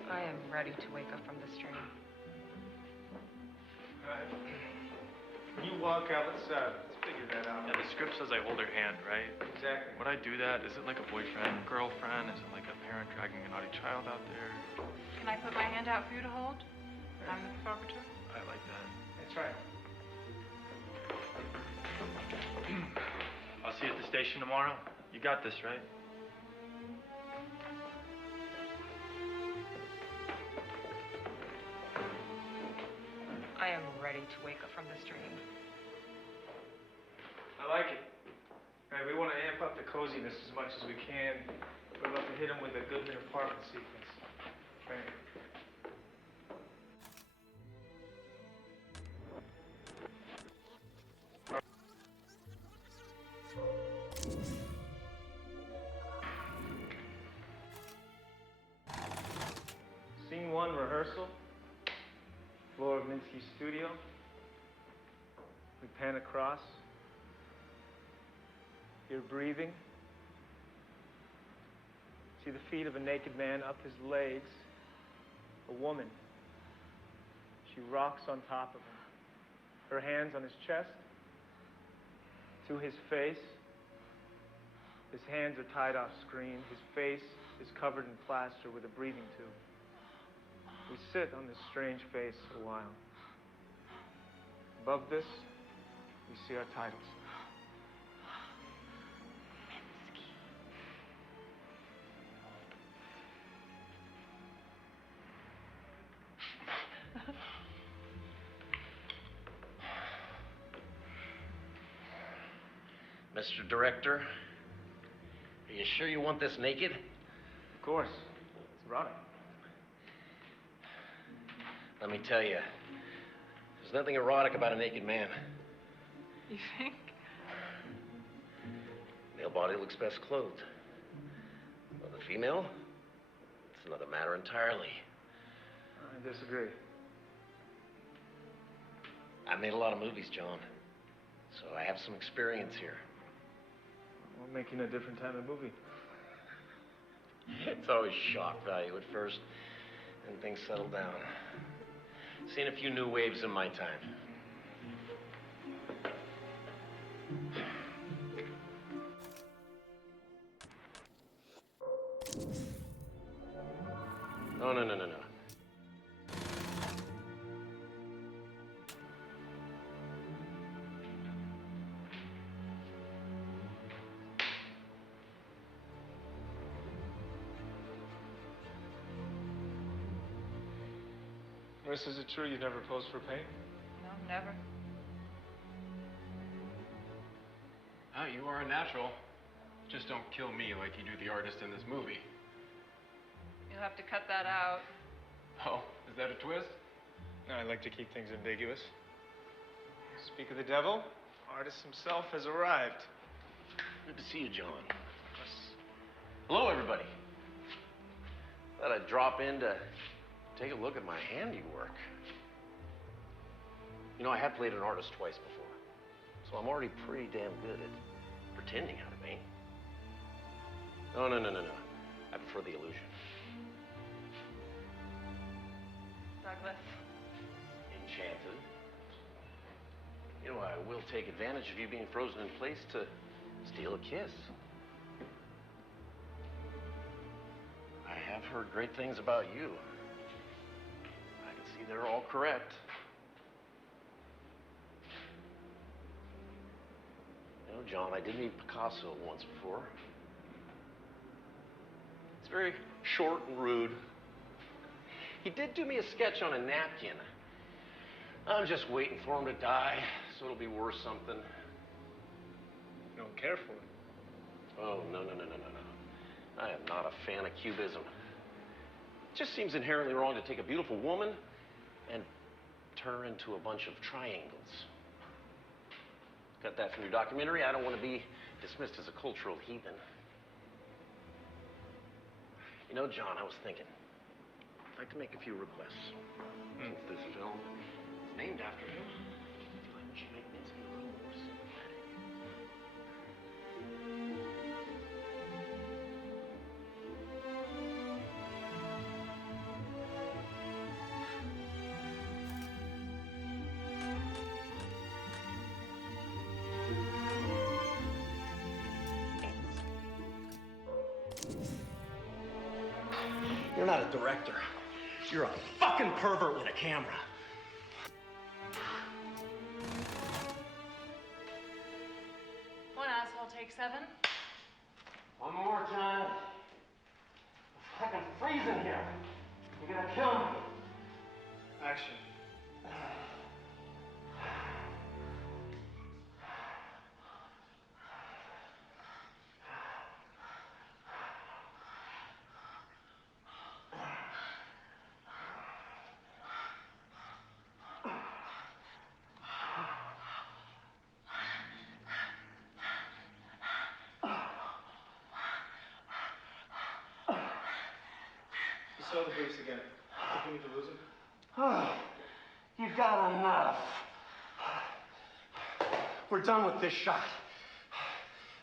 I am ready to wake up from this dream. Alright. When you walk out, let's figure that out. Yeah, the script says I hold her hand, right? Exactly. Would I do that? Is it like a boyfriend, girlfriend? Is it like a parent dragging a naughty child out there? Can I put my hand out for you to hold? I'm the photographer. I like that. That's right. I'll see you at the station tomorrow. You got this, right? I am ready to wake up from this dream. I like it. All right, we want to amp up the coziness as much as we can. We're about to hit him with a Goodman apartment sequence. Right. Scene 1, rehearsal. Floor of Minsky's studio. We pan across. You're breathing. See the feet of a naked man up his legs. A woman. She rocks on top of him. Her hands on his chest. To his face. His hands are tied off screen. His face is covered in plaster with a breathing tube. We sit on this strange face a while. Above this, we see our titles. Mr. Director, are you sure you want this naked? Of course. It's erotic. Let me tell you, there's nothing erotic about a naked man. You think? Male body looks best clothed. Well, the female, it's another matter entirely. I disagree. I've made a lot of movies, John. So I have some experience here. We're making a different type of movie. It's always shock value at first, and things settle down. Seen a few new waves in my time. No. Marissa, is it true you never posed for paint? No, never. Oh, you are a natural. Just don't kill me like you do the artist in this movie. You'll have to cut that out. Oh, is that a twist? No, I like to keep things ambiguous. Speak of the devil, artist himself has arrived. Good to see you, John. Hello, everybody. Thought I'd drop in to take a look at my handiwork. You know, I have played an artist twice before, so I'm already pretty damn good at pretending how to paint. No. I prefer the illusion. Douglas. Enchanted. You know, I will take advantage of you being frozen in place to steal a kiss. I have heard great things about you. I can see they're all correct. You know, John, I did meet Picasso once before. It's very short and rude. He did do me a sketch on a napkin. I'm just waiting for him to die, so it'll be worth something. You don't care for it? Oh, no. I am not a fan of cubism. It just seems inherently wrong to take a beautiful woman and turn her into a bunch of triangles. Got that from your documentary. I don't want to be dismissed as a cultural heathen. You know, John, I was thinking, I'd like to make a few requests. Since this film is named after him, why don't you make Minsky a little more sympathetic? You're not a director. You're a fucking pervert with a camera. One asshole takes 7. One more time. I'm fucking freezing here. You're gonna kill me. Action. Show the briefs again. Do we need to lose him? Oh, you've got enough. We're done with this shot.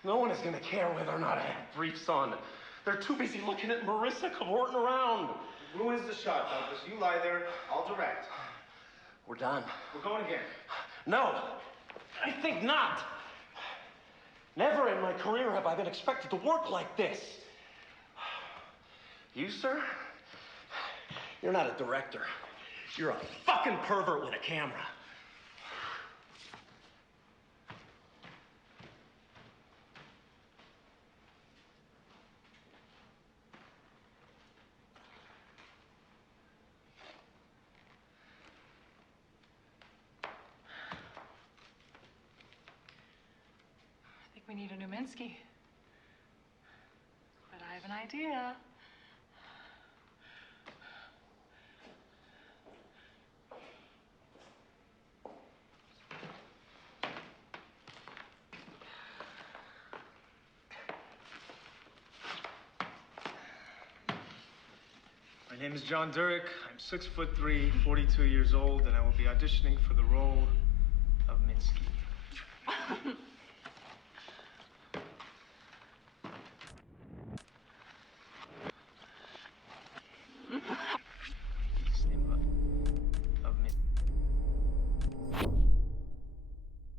No one is going to care whether or not I have briefs on. They're too busy looking at Marissa cavorting around. Ruins the shot, Douglas. You lie there. I'll direct. We're done. We're going again. No, I think not. Never in my career have I been expected to work like this. You, sir? You're not a director. You're a fucking pervert with a camera. I think we need a new Minsky. But I have an idea. My name is John Durick. I'm 6'3", 42 years old, and I will be auditioning for the role of Minsky.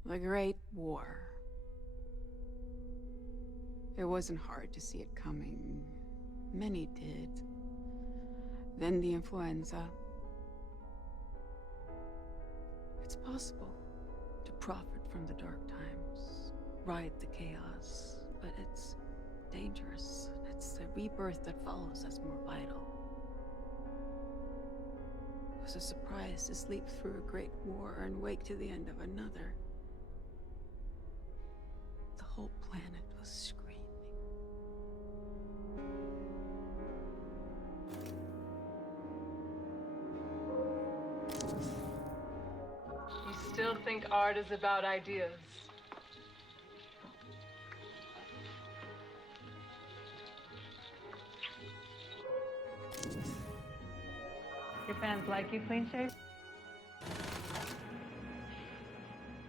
The Great War. It wasn't hard to see it coming. Many did. Then the influenza. It's possible to profit from the dark times, ride the chaos, but it's dangerous. It's the rebirth that follows that's more vital. It was a surprise to sleep through a great war and wake to the end of another. The whole planet was screaming. You still think art is about ideas? Your fans like you clean shaved?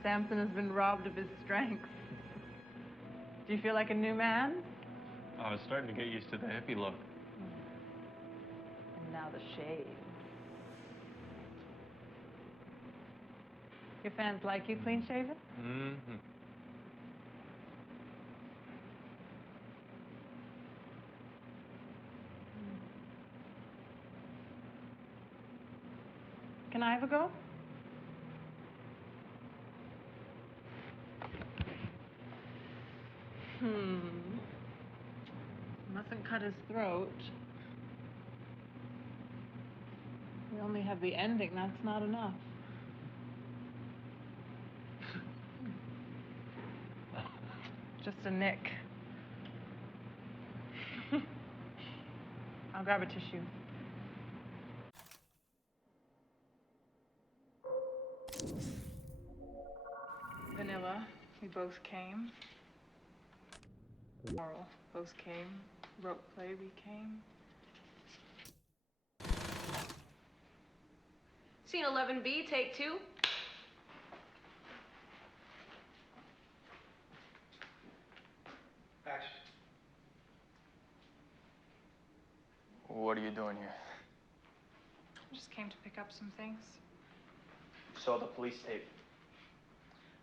Samson has been robbed of his strength. Do you feel like a new man? I was starting to get used to the hippie look. And now the shave. Your fans like you clean shaven? Mm-hmm. Can I have a go? Mustn't cut his throat. We only have the ending, that's not enough. Just a nick. I'll grab a tissue. Vanilla, we both came. Moral, both came. Rope play, we came. Scene 11B, take 2. Action. What are you doing here? I just came to pick up some things. Saw the police tape.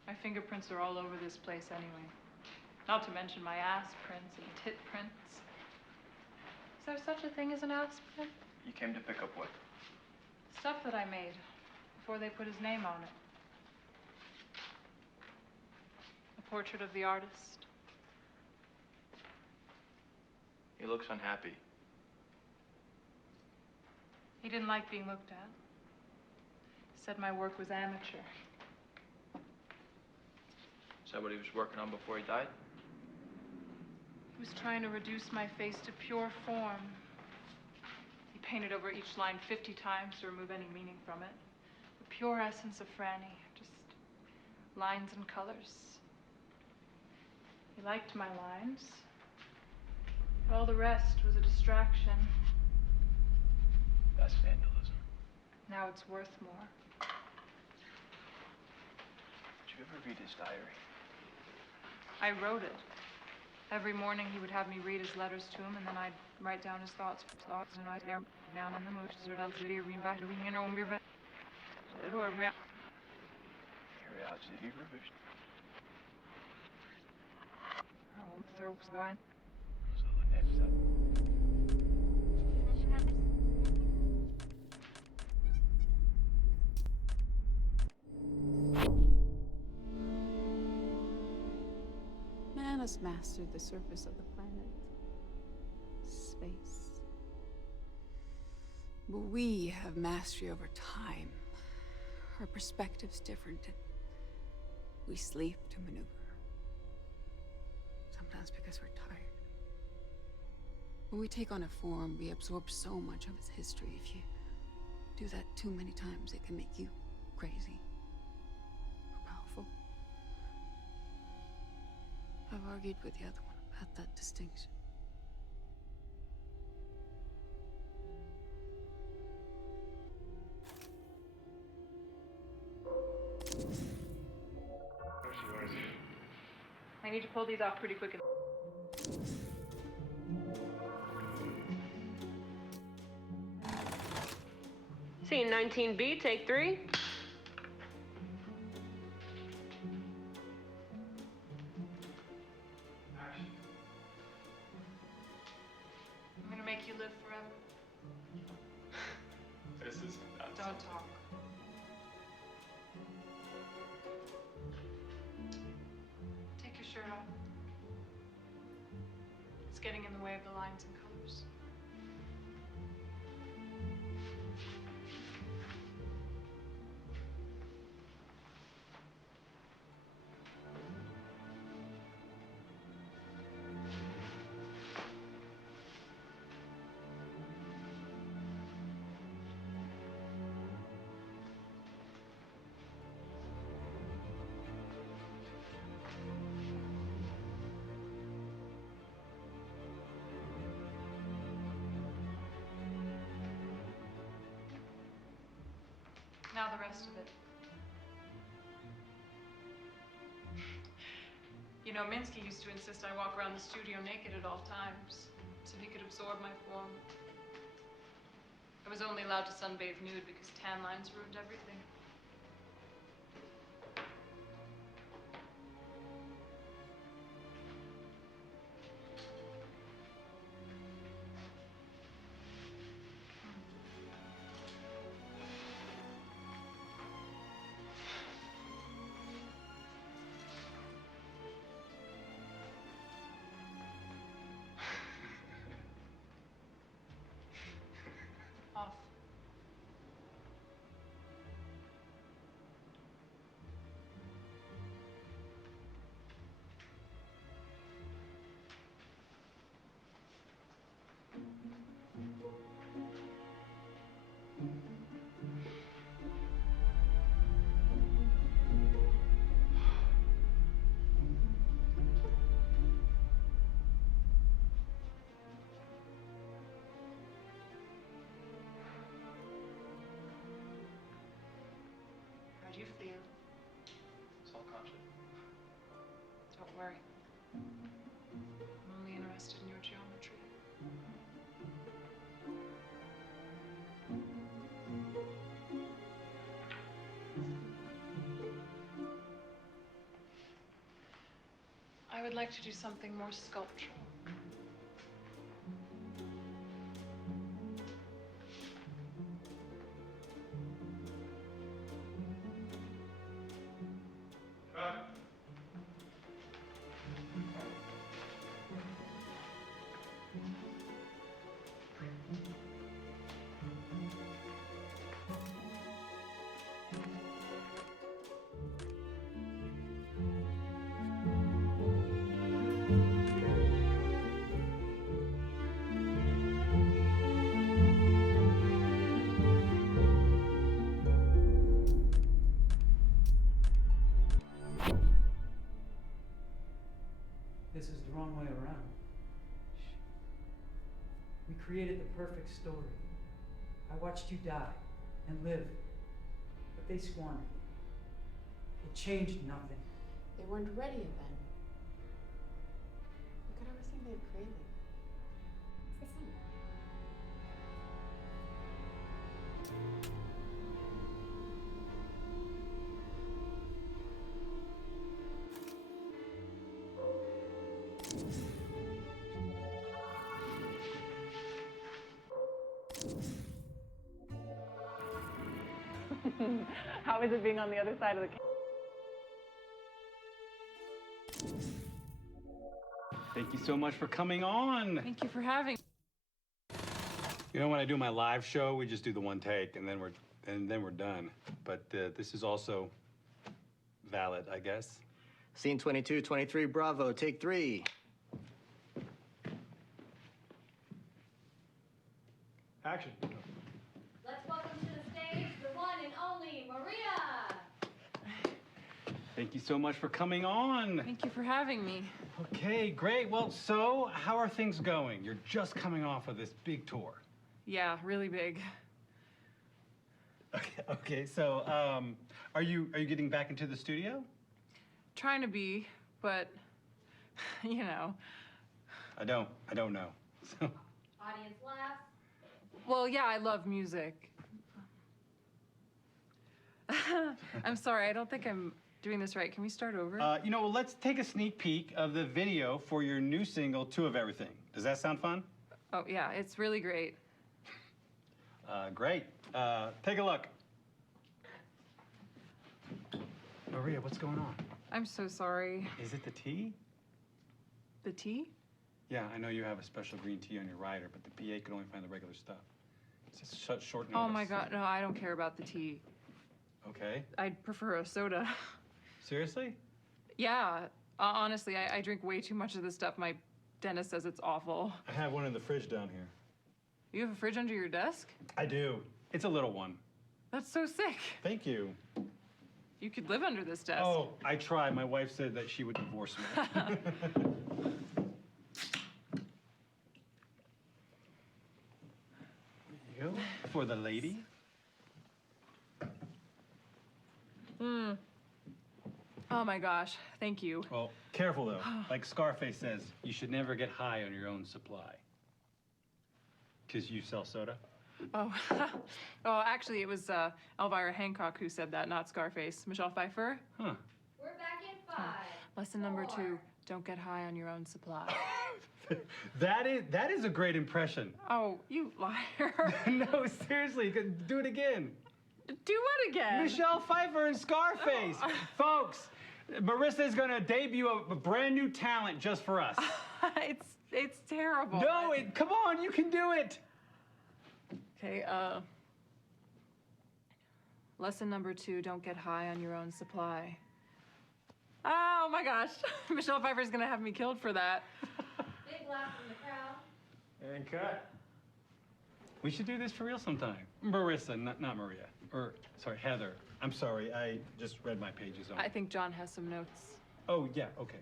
My fingerprints are all over this place anyway. Not to mention my ass prints and tit prints. Is there such a thing as an ass print? You came to pick up what? Stuff that I made before they put his name on it. A portrait of the artist. He looks unhappy. He didn't like being looked at. Said my work was amateur. Is that what he was working on before he died? He was trying to reduce my face to pure form. He painted over each line 50 times to remove any meaning from it. The pure essence of Franny, just lines and colors. He liked my lines. But all the rest was a distraction. That's vandalism. Now it's worth more. Did you ever read his diary? I wrote it. Every morning he would have me read his letters to him, and then I'd write down his thoughts, and I'd down in the motions or else the reinvite we in on river. Curiosity revision. Oh, throats going. So the next up. Man has mastered the surface of the planet. Space. But we have mastery over time. Our perspective's different. We sleep to maneuver. Sometimes because we're tired. When we take on a form, we absorb so much of its history. If you do that too many times, it can make you crazy or powerful. I've argued with the other one about that distinction. I need to pull these off pretty quick. Scene 19B, take 3. Don't talk. Take your shirt off. It's getting in the way of the lines and colors. Now the rest of it. You know, Minsky used to insist I walk around the studio naked at all times, so he could absorb my form. I was only allowed to sunbathe nude because tan lines ruined everything. Off. How do you feel? Self-conscious. Don't worry. I'm only interested in your geometry. I would like to do something more sculptural. This is the wrong way around. We created the perfect story. I watched you die and live, but they squandered it. It changed nothing. They weren't ready then. Look at everything they've created. It's the same. How is it being on the other side of the camera? Thank you so much for coming on. Thank you for having me. You know, when I do my live show, we just do the one take and then we're done. But this is also valid, I guess. Scene 22, 23, Bravo, take 3. Action. Let's welcome to the stage the one and only Maria. Thank you so much for coming on. Thank you for having me. Okay, great. Well, so how are things going? You're just coming off of this big tour. Yeah, really big. Okay. So, are you getting back into the studio? Trying to be, but you know. I don't know. So. Audience laughs. Well, yeah, I love music. I'm sorry, I don't think I'm doing this right. Can we start over? You know, well, let's take a sneak peek of the video for your new single, Two of Everything. Does that sound fun? Oh, yeah, it's really great. Great. Take a look. Maria, what's going on? I'm so sorry. Is it the tea? The tea? Yeah, I know you have a special green tea on your rider, but the PA could only find the regular stuff. It's just such short notice. Oh my God, no, I don't care about the tea. Okay. I'd prefer a soda. Seriously? Yeah, honestly, I drink way too much of this stuff. My dentist says it's awful. I have one in the fridge down here. You have a fridge under your desk? I do. It's a little one. That's so sick. Thank you. You could live under this desk. Oh, I tried. My wife said that she would divorce me. You? For the lady? Oh my gosh, thank you. Well, careful though. Like Scarface says, you should never get high on your own supply. Because you sell soda? Oh, oh, actually, it was Elvira Hancock who said that, not Scarface. Michelle Pfeiffer? Huh. We're back in 5. Lesson number 2, don't get high on your own supply. That is a great impression. Oh, you liar. No, seriously, you can do it again. Do what again? Michelle Pfeiffer and Scarface. Oh. Folks, Marissa is going to debut a brand new talent just for us. It's terrible. No, come on, you can do it. Okay, lesson number 2, don't get high on your own supply. Oh my gosh, Michelle Pfeiffer's gonna have me killed for that. Big laugh from the crowd. And cut. We should do this for real sometime. Marissa, not Maria. Or, sorry, Heather. I'm sorry, I just read my pages on. I think John has some notes. Oh, yeah, okay.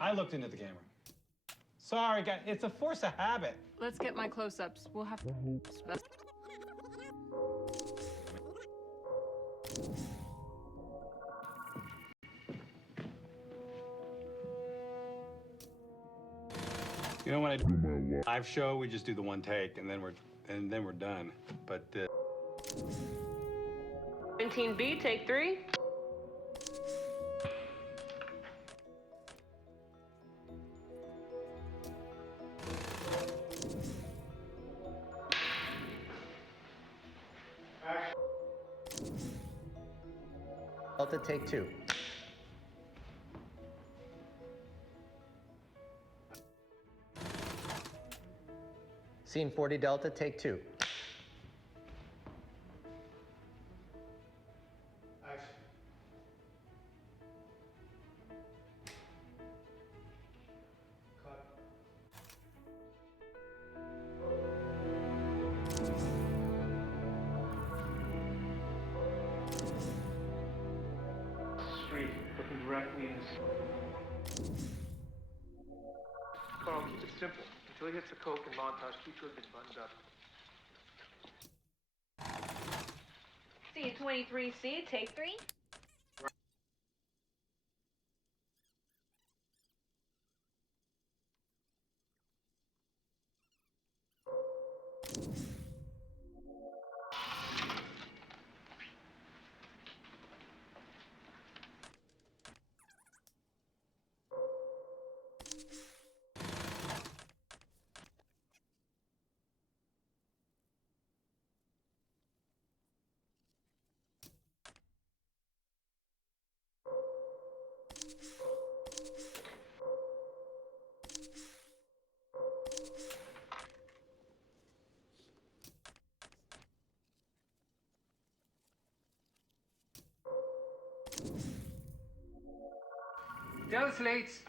I looked into the camera. Sorry, guys, it's a force of habit. Let's get my close-ups. We'll have to... You know, when I do my live show, we just do the one take, and then we're done. But 17B, take 3. Delta, take 2. Scene 40 Delta, take 2. Street, looking directly in the... Carl, keep it simple. Until he hits the coke and montage, keep your bit buttoned up. Scene 23C, take 3. Del slates.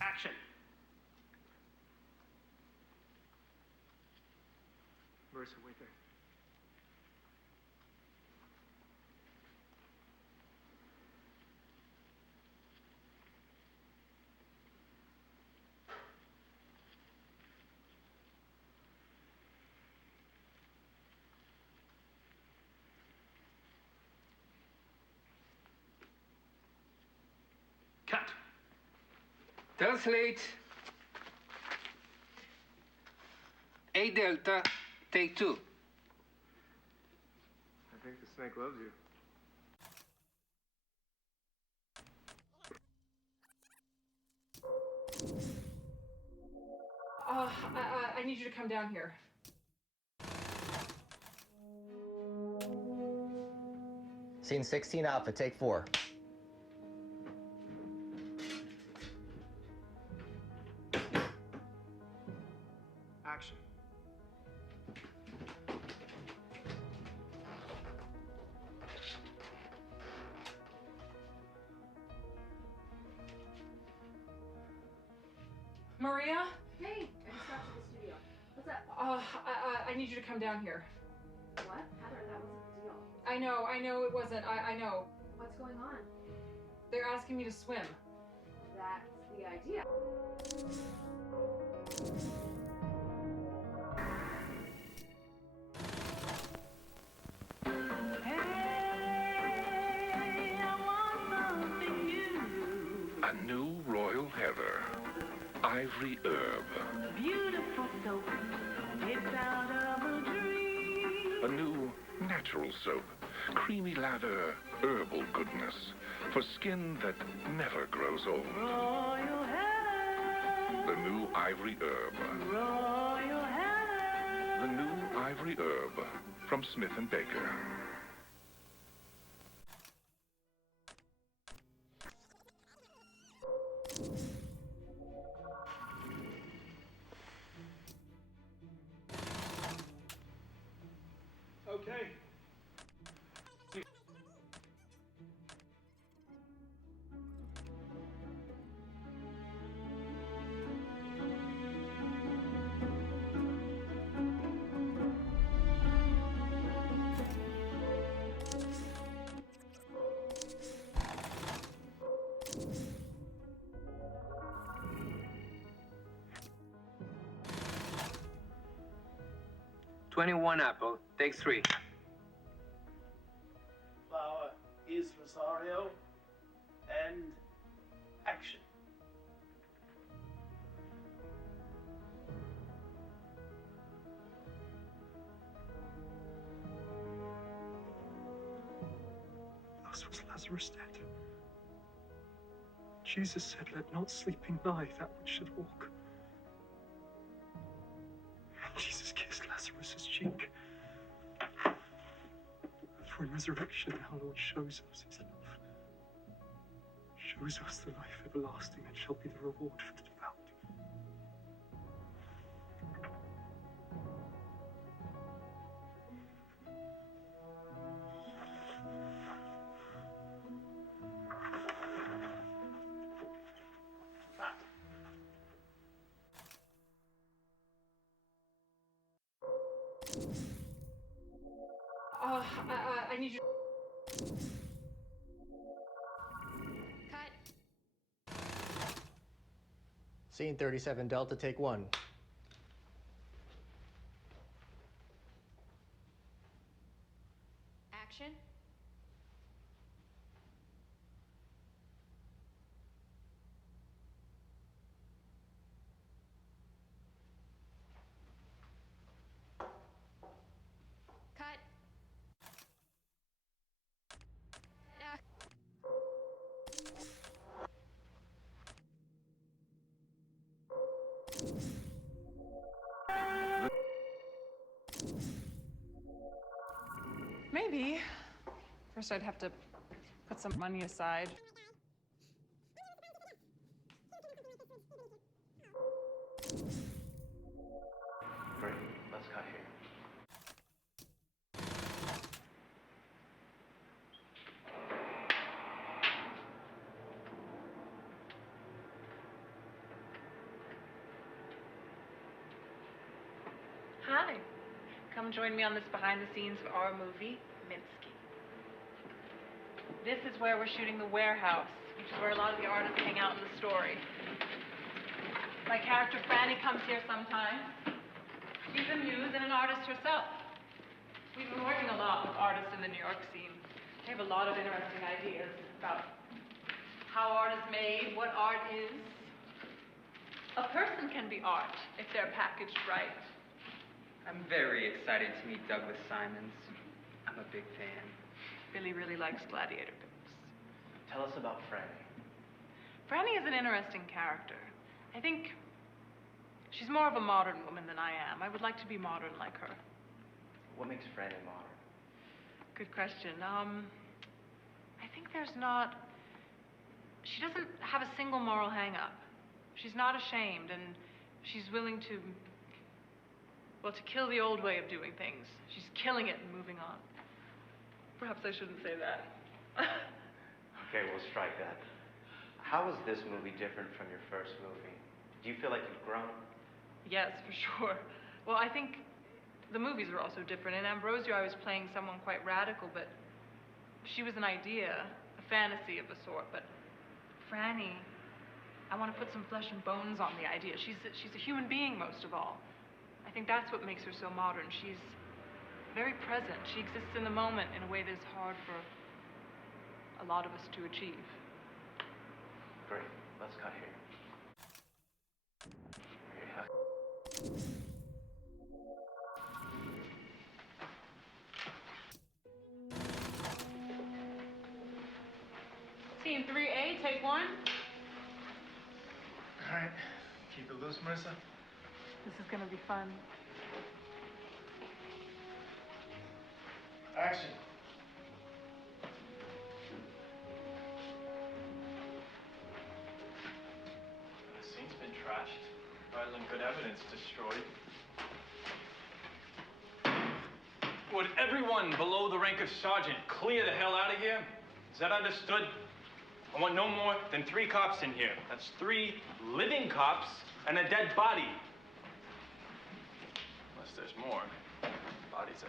Action! Marissa, wait there. Cut! Del slate. A Delta, take 2. I think the snake loves you. I need you to come down here. Scene 16 Alpha, take 4. Action. Maria? Hey, I just got to the studio. What's up? I need you to come down here. What? Heather, that wasn't the deal. I know it wasn't. I know. What's going on? They're asking me to swim. That's the idea. A new royal heather. Ivory herb. Beautiful soap, dipped out of a dream. A new natural soap. Creamy lather, herbal goodness. For skin that never grows old. Royal Heather. The new ivory herb. Royal Heather. The new ivory herb from Smith & Baker. Okay. $21 Apple, take 3. Flower is Rosario. And action. Thus was Lazarus dead. Jesus said, let not sleeping lie that which should walk. Jesus kissed Lazarus' cheek. For in resurrection, our Lord shows us his love. Shows us the life everlasting and shall be the reward for the devout. I need you. Cut. Scene 37 Delta, take 1. Action. Cut. Maybe. First, I'd have to put some money aside. Great. Let's cut here. Hi. Come join me on this behind the scenes of our movie, Minsky. This is where we're shooting The Warehouse, which is where a lot of the artists hang out in the story. My character Franny comes here sometimes. She's a muse and an artist herself. We've been working a lot with artists in the New York scene. They have a lot of interesting ideas about how art is made, what art is. A person can be art if they're packaged right. I'm very excited to meet Douglas Simons. I'm a big fan. Billy really likes gladiator books. Tell us about Franny. Franny is an interesting character, I think she's more of a modern woman than I am. I would like to be modern like her. What makes Franny modern? Good question. I think there's not... She doesn't have a single moral hang-up. She's not ashamed, and she's willing to... well, to kill the old way of doing things. She's killing it and moving on. Perhaps I shouldn't say that. Okay, we'll strike that. How is this movie different from your first movie? Do you feel like you've grown? Yes, for sure. Well, I think the movies are also different. In Ambrosio, I was playing someone quite radical, but she was an idea, a fantasy of a sort. But Franny, I want to put some flesh and bones on the idea. She's a human being, most of all. I think that's what makes her so modern. She's very present. She exists in the moment in a way that's hard for a lot of us to achieve. Great. Let's cut here. Team 3A, take one. All right. Keep it loose, Marissa. This is gonna be fun. Action. The scene's been trashed. Rather than good evidence destroyed. Would everyone below the rank of sergeant clear the hell out of here? Is that understood? I want no more than 3 cops in here. That's 3 living cops and a dead body. Unless there's more. Bodies,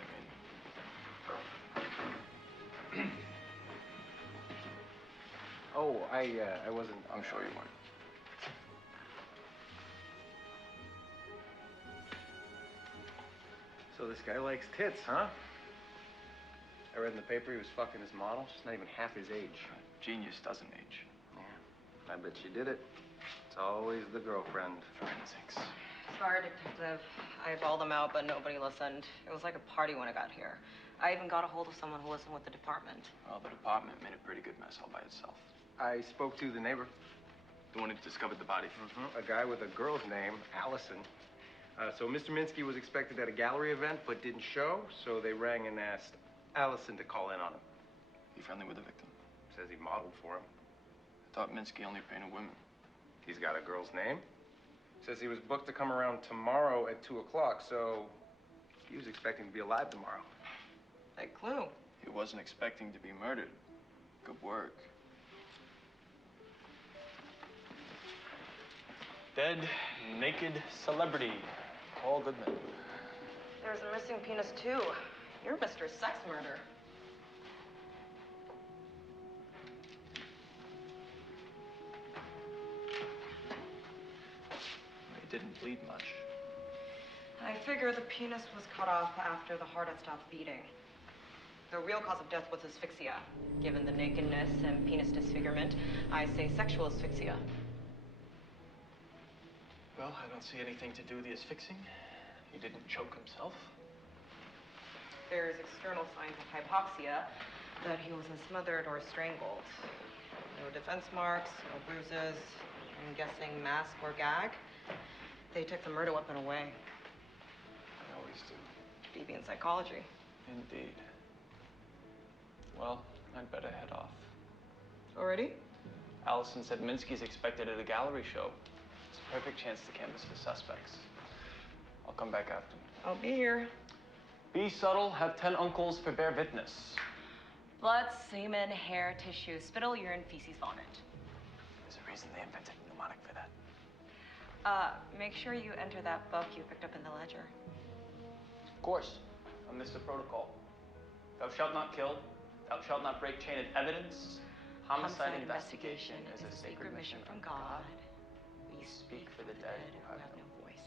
I mean. Oh, I wasn't... I'm sure you weren't. So this guy likes tits, huh? I read in the paper he was fucking his model. She's not even half his age. Genius doesn't age. Yeah, I bet she did it. It's always the girlfriend. Forensics. Sorry, Detective. I bawled them out, but nobody listened. It was like a party when I got here. I even got a hold of someone who wasn't with the department. Well, the department made a pretty good mess all by itself. I spoke to the neighbor. The one who discovered the body. A guy with a girl's name, Allison. So Mr. Minsky was expected at a gallery event, but didn't show, so they rang and asked Allison to call in on him. You friendly with the victim? Says he modeled for him. I thought Minsky only painted women. He's got a girl's name. Says he was booked to come around tomorrow at 2 o'clock, so he was expecting to be alive tomorrow. Big clue. He wasn't expecting to be murdered. Good work. Dead, naked celebrity. Paul Goodman. There's a missing penis, too. You're Mr. Sex Murder. It didn't bleed much. I figure the penis was cut off after the heart had stopped beating. The real cause of death was asphyxia. Given the nakedness and penis disfigurement, I say sexual asphyxia. Well, I don't see anything to do with the asphyxiing. He didn't choke himself. There's external signs of hypoxia, that he was smothered or strangled. No defense marks, no bruises. I'm guessing mask or gag. They took the murder weapon away. They always do. Deviant psychology. Indeed. Well, I'd better head off. Already? Allison said Minsky's expected at a gallery show. It's a perfect chance to canvass the suspects. I'll come back after. I'll be here. Be subtle, have 10 uncles for bear witness. Blood, semen, hair, tissue, spittle, urine, feces, vomit. There's a reason they invented a mnemonic for that. Make sure you enter that book you picked up in the ledger. Of course. I missed the protocol. Thou shalt not kill. Thou shalt not break chain of evidence. Homicide investigation is a sacred mission from God. We speak for the dead who have no voice.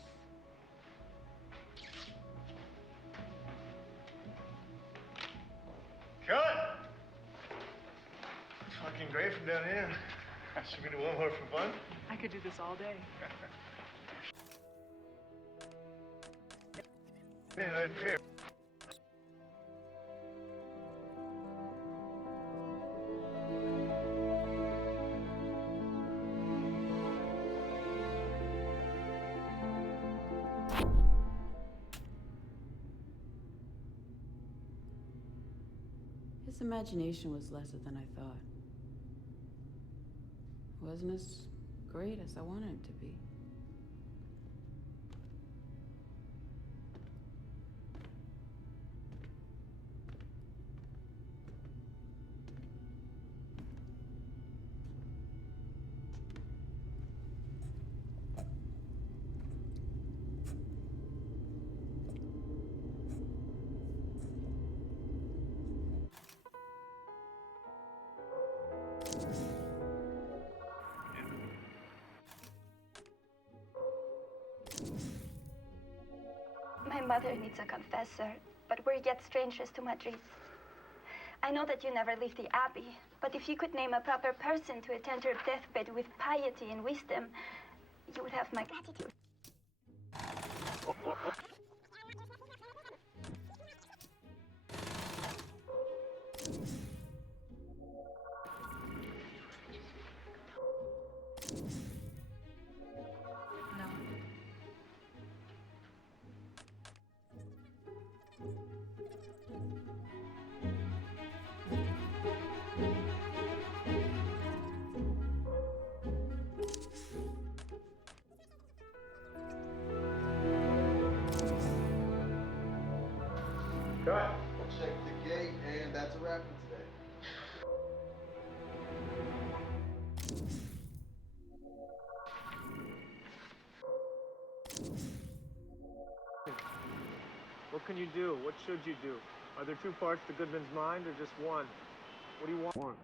Cut! Fucking great from down here. Should we do one more for fun? I could do this all day. Yeah, fair. This imagination was lesser than I thought. It wasn't as great as I wanted it to be. My mother needs a confessor, but we're yet strangers to Madrid. I know that you never leave the Abbey, but if you could name a proper person to attend her deathbed with piety and wisdom, you would have my gratitude. Cut. We'll check the gate, and that's a wrap for today. What can you do? What should you do? Are there two parts to Goodman's mind or just one? What do you want? One.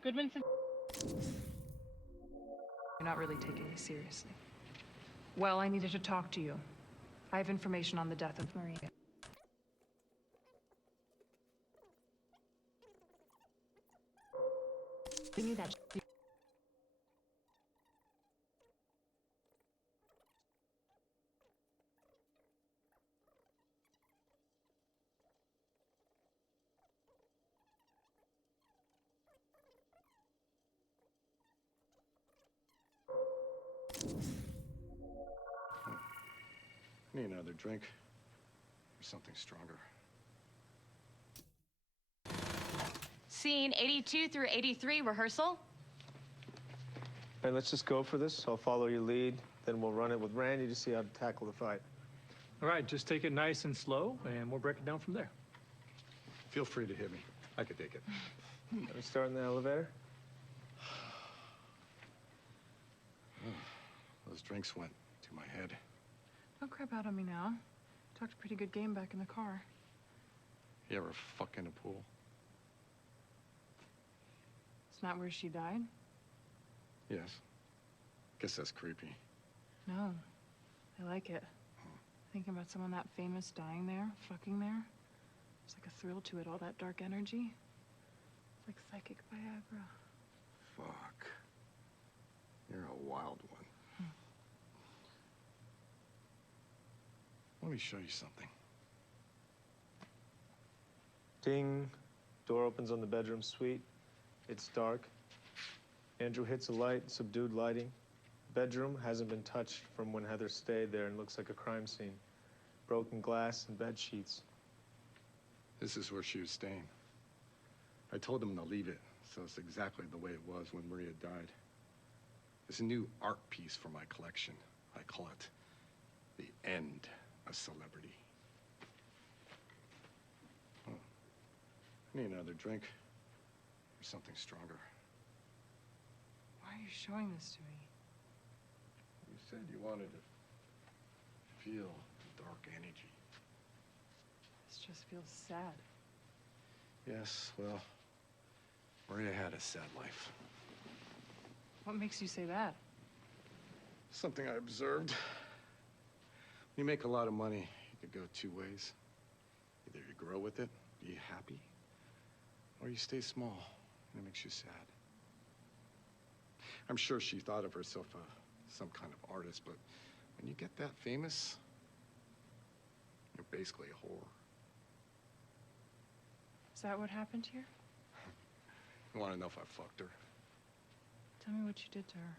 Goodman said you're not really taking me seriously. Well, I needed to talk to you. I have information on the death of Maria. I knew that. Need another drink or something stronger. Scene 82 through 83, rehearsal. All right, let's just go for this. I'll follow your lead. Then we'll run it with Randy to see how to tackle the fight. All right, just take it nice and slow, and we'll break it down from there. Feel free to hit me. I could take it. Let me start in the elevator. Those drinks went to my head. Don't crap out on me now. Talked a pretty good game back in the car. You ever fuck in a pool? It's not where she died? Yes. Guess that's creepy. No. I like it. Thinking about someone that famous dying there, fucking there. There's like a thrill to it, all that dark energy. It's like psychic Viagra. Fuck. You're a wild one. Let me show you something. Ding. Door opens on the bedroom suite. It's dark. Andrew hits a light, subdued lighting. Bedroom hasn't been touched from when Heather stayed there and looks like a crime scene. Broken glass and bed sheets. This is where she was staying. I told them to leave it, so it's exactly the way it was when Maria died. It's a new art piece for my collection. I call it The End of Celebrity. Oh. I need another drink or something stronger. Why are you showing this to me? You said you wanted to feel the dark energy. This just feels sad. Yes, well, Maria had a sad life. What makes you say that? Something I observed. When you make a lot of money, you could go two ways. Either you grow with it, be happy, or you stay small, and it makes you sad. I'm sure she thought of herself as some kind of artist, but when you get that famous, You're basically a whore. Is that what happened here? You want to know if I fucked her? Tell me what you did to her.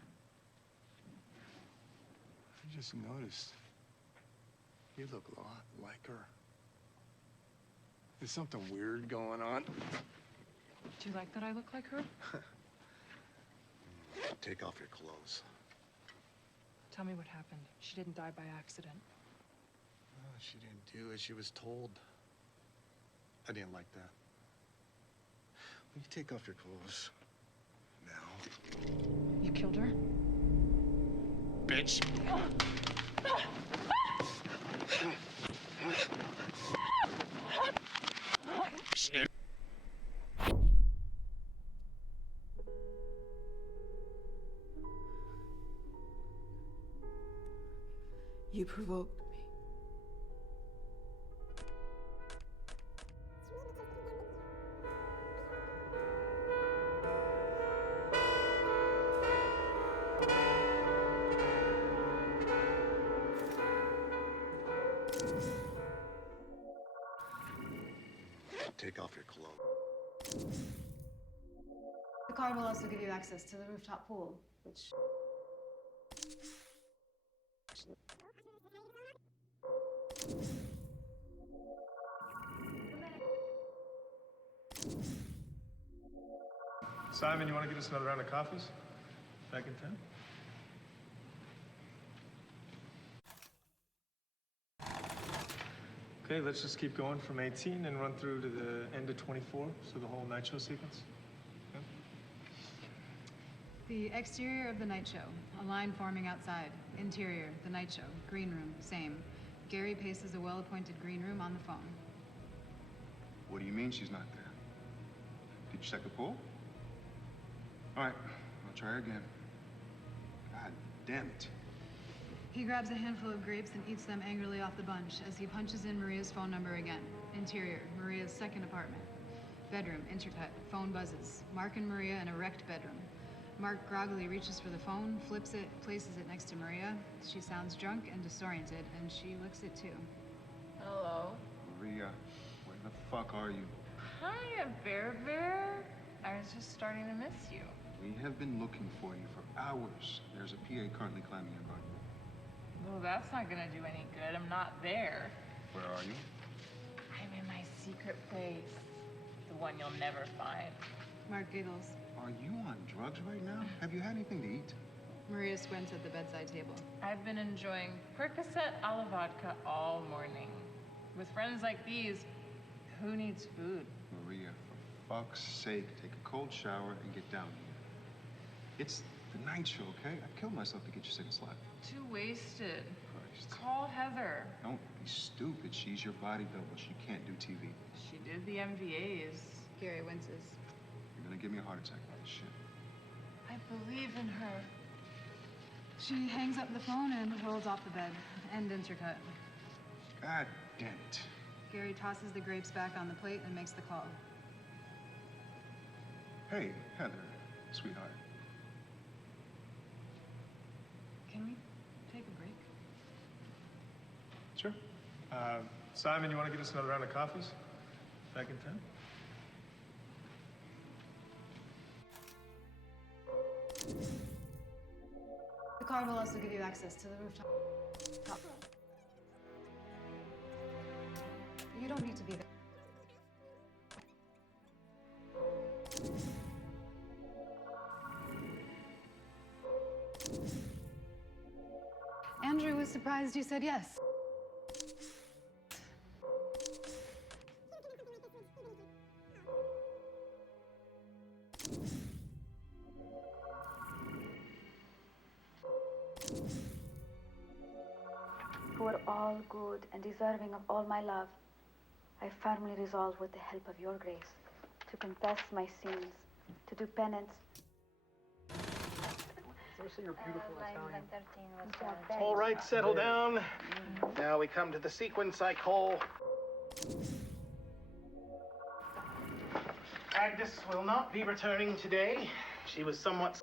I just noticed. You look a lot like her. There's something weird going on. Do you like that I look like her? Take off your clothes. Tell me what happened. She didn't die by accident. Oh, she didn't do it. She was told. I didn't like that. Will you take off your clothes? Now. You killed her? Bitch. You provoked me. Take off your clothes. The card will also give you access to the rooftop pool, which... Simon, you want to get us another round of coffees? Back in 10? Okay, let's just keep going from 18 and run through to the end of 24, so the whole night show sequence. Okay. The exterior of the night show, a line forming outside. Interior, the night show, green room, same. Gary paces a well-appointed green room on the phone. What do you mean she's not there? Did you check the pool? All right, I'll try again. God damn it. He grabs a handful of grapes and eats them angrily off the bunch as he punches in Maria's phone number again. Interior, Maria's second apartment. Bedroom, intercut, phone buzzes. Mark and Maria in a wrecked bedroom. Mark groggily reaches for the phone, flips it, places it next to Maria. She sounds drunk and disoriented, and she licks it too. Hello. Maria, where the fuck are you? Hiya, Bear Bear. I was just starting to miss you. We have been looking for you for hours. There's a PA currently climbing your garden. Well, that's not gonna do any good. I'm not there. Where are you? I'm in my secret place. The one you'll never find. Mark giggles. Are you on drugs right now? Have you had anything to eat? Maria squints at the bedside table. I've been enjoying Percocet a la vodka all morning. With friends like these, who needs food? Maria, for fuck's sake, take a cold shower and get down here. It's the night show, okay? I'd kill myself to get you sick and slap. Too wasted. Christ. Call Heather. Don't be stupid. She's your body double. She can't do TV. She did the MVAs. Gary winces. You're gonna give me a heart attack by this shit. I believe in her. She hangs up the phone and rolls off the bed. End intercut. God damn it. Gary tosses the grapes back on the plate and makes the call. Hey, Heather, sweetheart. Can we take a break? Sure. Simon, you want to get us another round of coffees? Back in 10? The card will also give you access to the rooftop. You don't need to be there. Andrew was surprised you said yes. Who are all good and deserving of all my love, I firmly resolve with the help of your grace to confess my sins, to do penance. All right, settle down. Now we come to the sequence I call... Agnes will not be returning today. She was somewhat...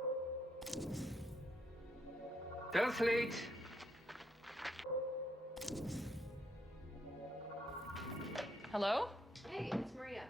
Translate. Hello? Hey, it's Maria.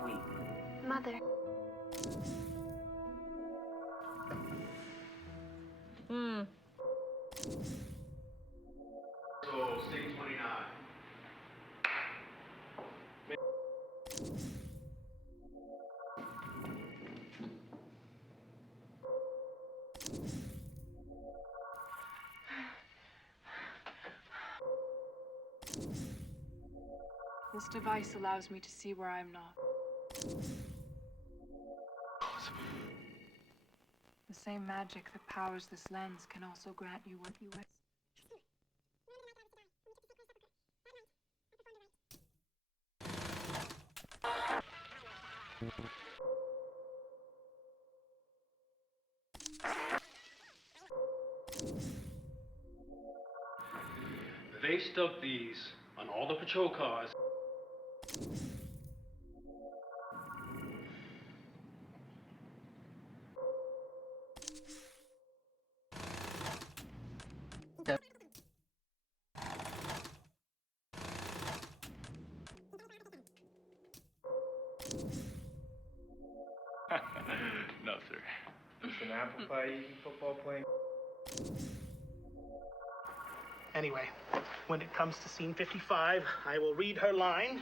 Sweet. Mother. So, 629. This device allows me to see where I'm not. The same magic that powers this lens can also grant you what you wish. They stuck these on all the patrol cars. No, sir. Just an apple pie eating football playing. Anyway, when it comes to scene 55, I will read her line.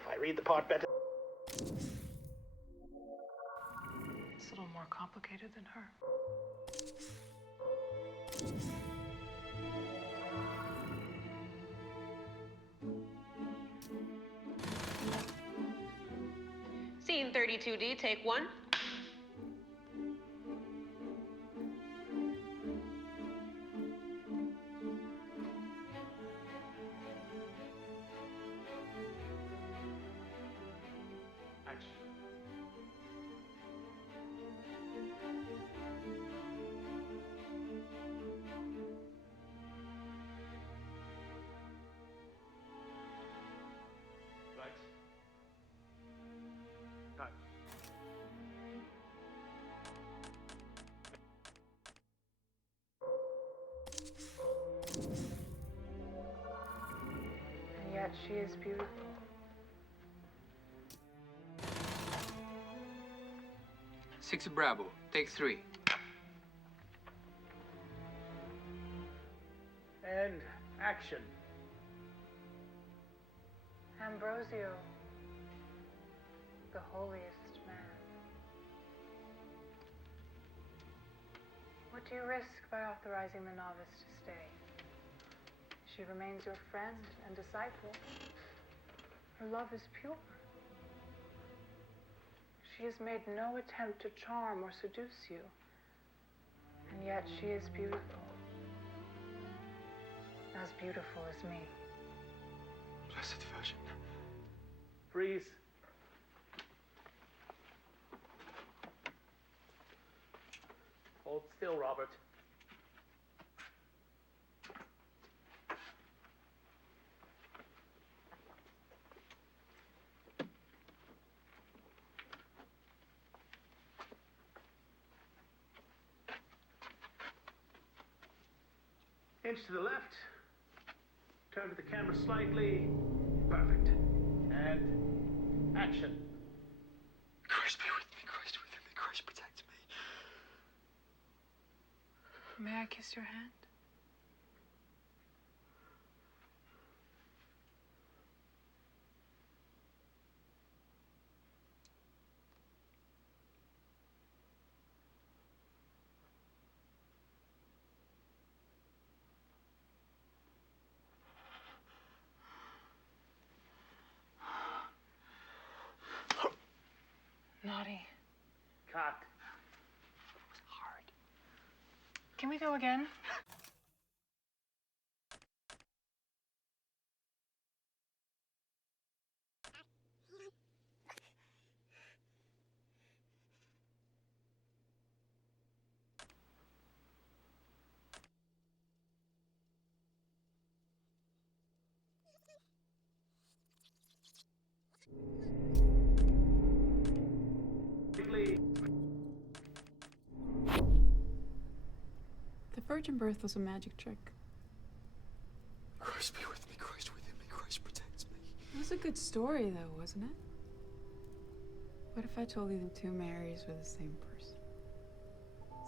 If I read the part better. It's a little more complicated than her. Scene 32D, take one. Action. Right. Cut. And yet she is beautiful. Six Bravo, take 3. And action. Ambrosio, the holiest man. What do you risk by authorizing the novice to stay? She remains your friend and disciple. Her love is pure. She has made no attempt to charm or seduce you. And yet she is beautiful. As beautiful as me. Blessed Virgin. Freeze. Hold still, Robert. Inch to the left. Turn to the camera slightly. Perfect. And action. Christ be with me, Christ within me, Christ protect me. May I kiss your hand? Naughty. Cut. Hard. Can we go again? virgin birth was a magic trick. Christ be with me, Christ within me, Christ protects me. It was a good story, though, wasn't it? What if I told you the two Marys were the same person?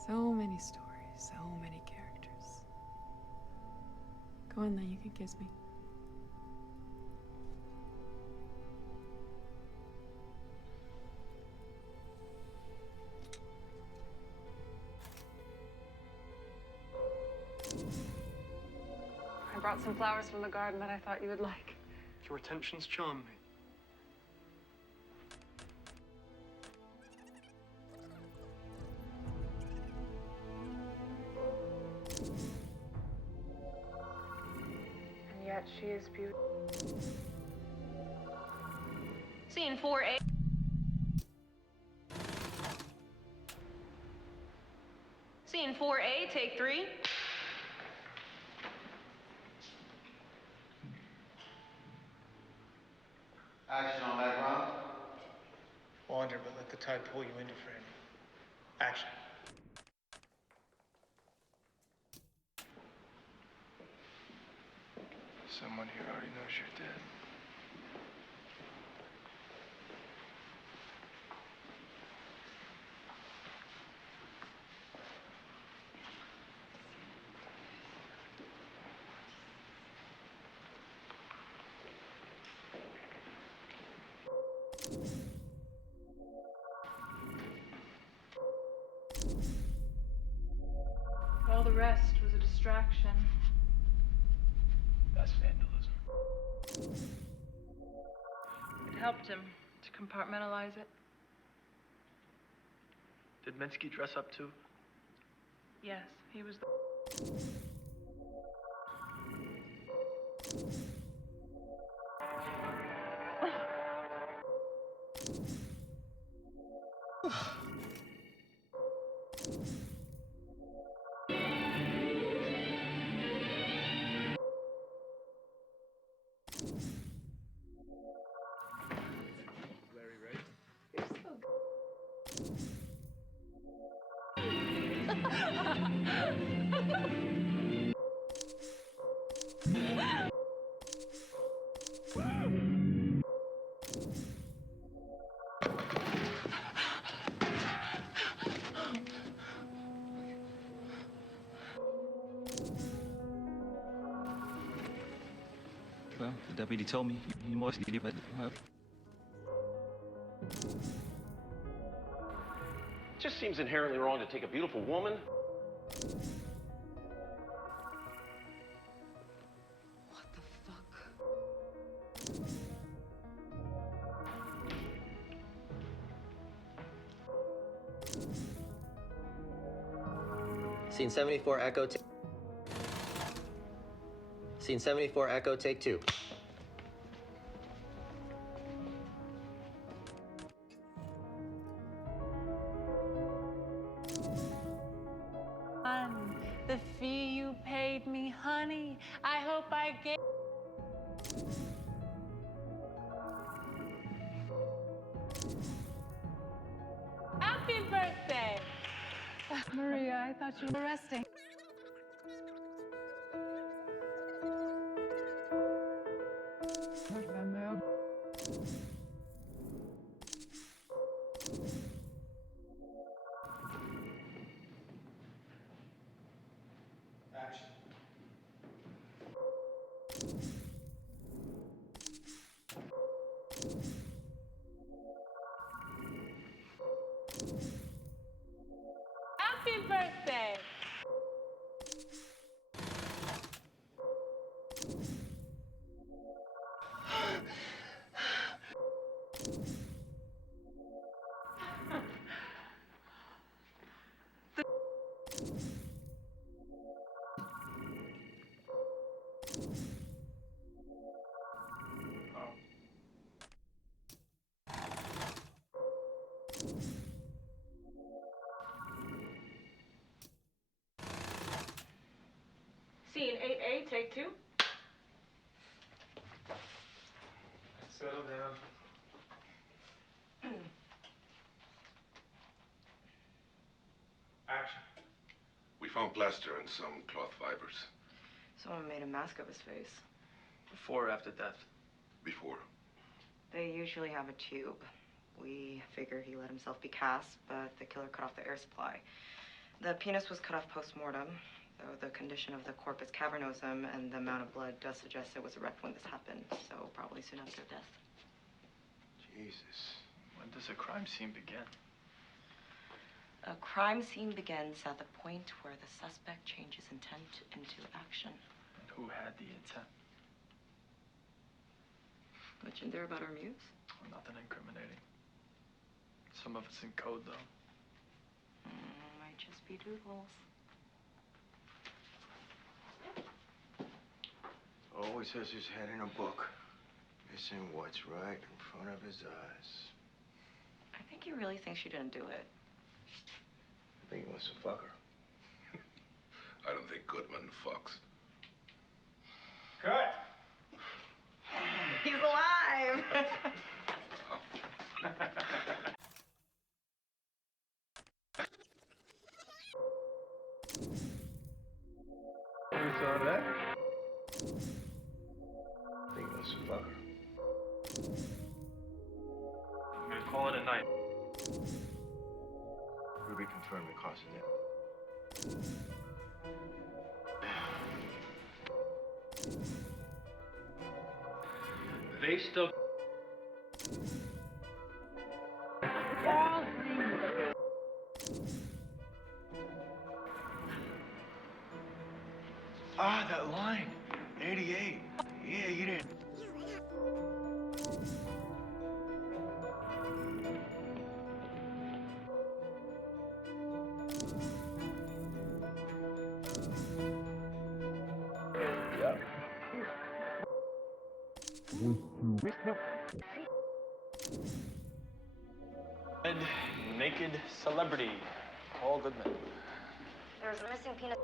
So many stories, so many characters. Go on then, you can kiss me. I brought some flowers from the garden that I thought you would like. Your attentions charm me. And yet she is beautiful. Scene 4A. Scene 4A, take 3. Action on background. Wander, but let the tide pull you into framing. Action. Someone here already knows you're dead. All the rest was a distraction. That's vandalism. It helped him to compartmentalize it. Did Minsky dress up too? Yes, he was the... Well, the deputy told me you must leave, but It just seems inherently wrong to take a beautiful woman. Scene 74, Echo. Scene 74, Echo, take 2. The fee you paid me, honey, I hope I get... Happy birthday! Maria, I thought you were resting. Action. Happy birthday! Scene 8A, take 2. Settle down. We found Found plaster and some cloth fibers. Someone made a mask of his face. Before or after death? Before. They usually have a tube. We figure he let himself be cast, but the killer cut off the air supply. The penis was cut off post-mortem, though the condition of the corpus cavernosum and the amount of blood does suggest it was erect when this happened, so probably soon after death. Jesus. When does a crime scene begin? A crime scene begins at the point where the suspect changes intent into action. And who had the intent? Much in there about our muse? Well, nothing incriminating. Some of it's in code, though. Might just be doodles. Always has his head in a book, missing what's right in front of his eyes. I think he really thinks she didn't do it. I think he wants to fuck her. I don't think Goodman fucks. Cut! He's alive! You saw that? I think he wants to fuck her. I'm gonna call it a night. We reconfirm the cause of death. They still. Ah, that line. 88. Yeah, you didn't. Red, naked celebrity. Paul Goodman. There's a missing penis.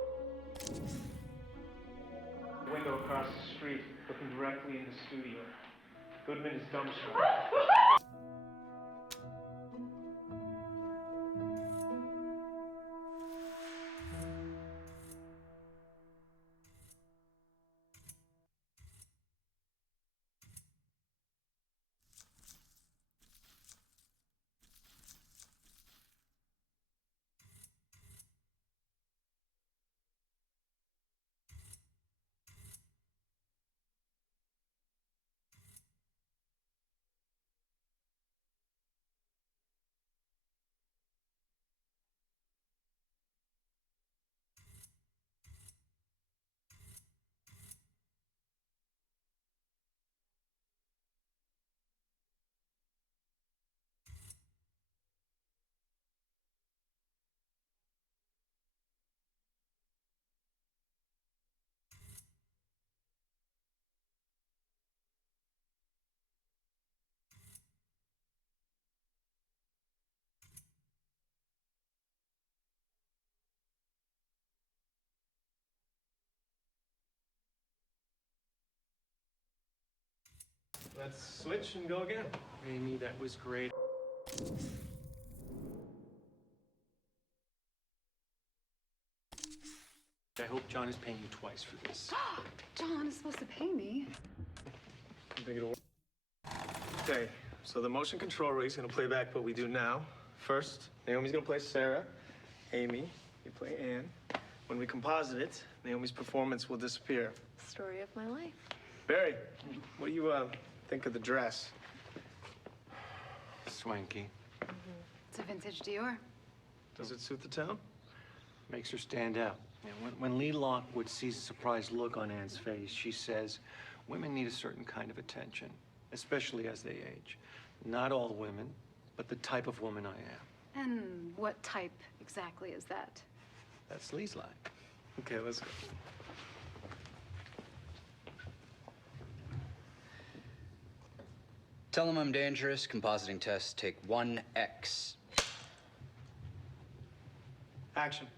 Window across the street, looking directly in the studio. Goodman is dumbstruck. Let's switch and go again. Amy, that was great. I hope John is paying you twice for this. John is supposed to pay me. You think it'll work? Okay, so the motion control rig is gonna play back what we do now. First, Naomi's gonna play Sarah. Amy, you play Anne. When we composite it, Naomi's performance will disappear. Story of my life. Barry, what do you think of the dress? Swanky. It's a vintage Dior. Does it suit the town? Makes her stand out. And when Lee Lockwood sees a surprised look on Anne's face, she says, women need a certain kind of attention, especially as they age. Not all women, but the type of woman I am. And what type exactly is that? That's Lee's line. Okay, let's go. Tell him I'm dangerous. Compositing test, take 1X. Action.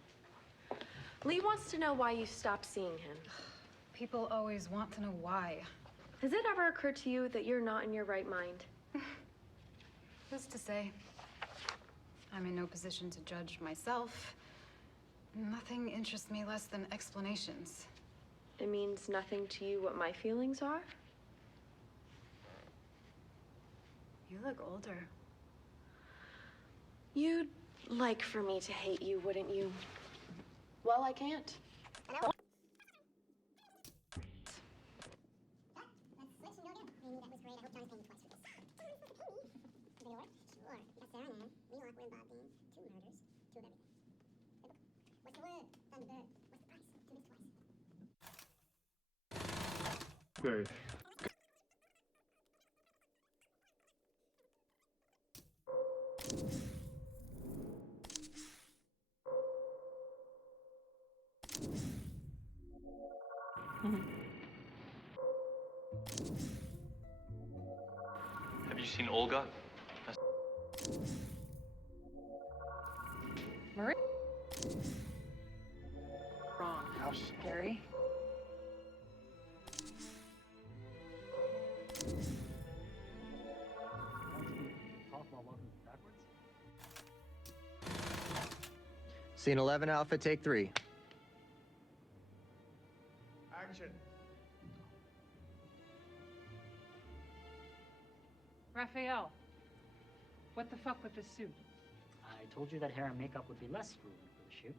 Lee wants to know why you stopped seeing him. People always want to know why. Has it ever occurred to you that you're not in your right mind? Who's to say? I'm in no position to judge myself. Nothing interests me less than explanations. It means nothing to you what my feelings are? You look older. You'd like for me to hate you, wouldn't you? Well, I can't. Good. Have you seen Olga? Marie? Wrong. How scary. Scene 11, Alpha, take 3. Action. Raphael, what the fuck with this suit? I told you that hair and makeup would be less ruined for the shoot.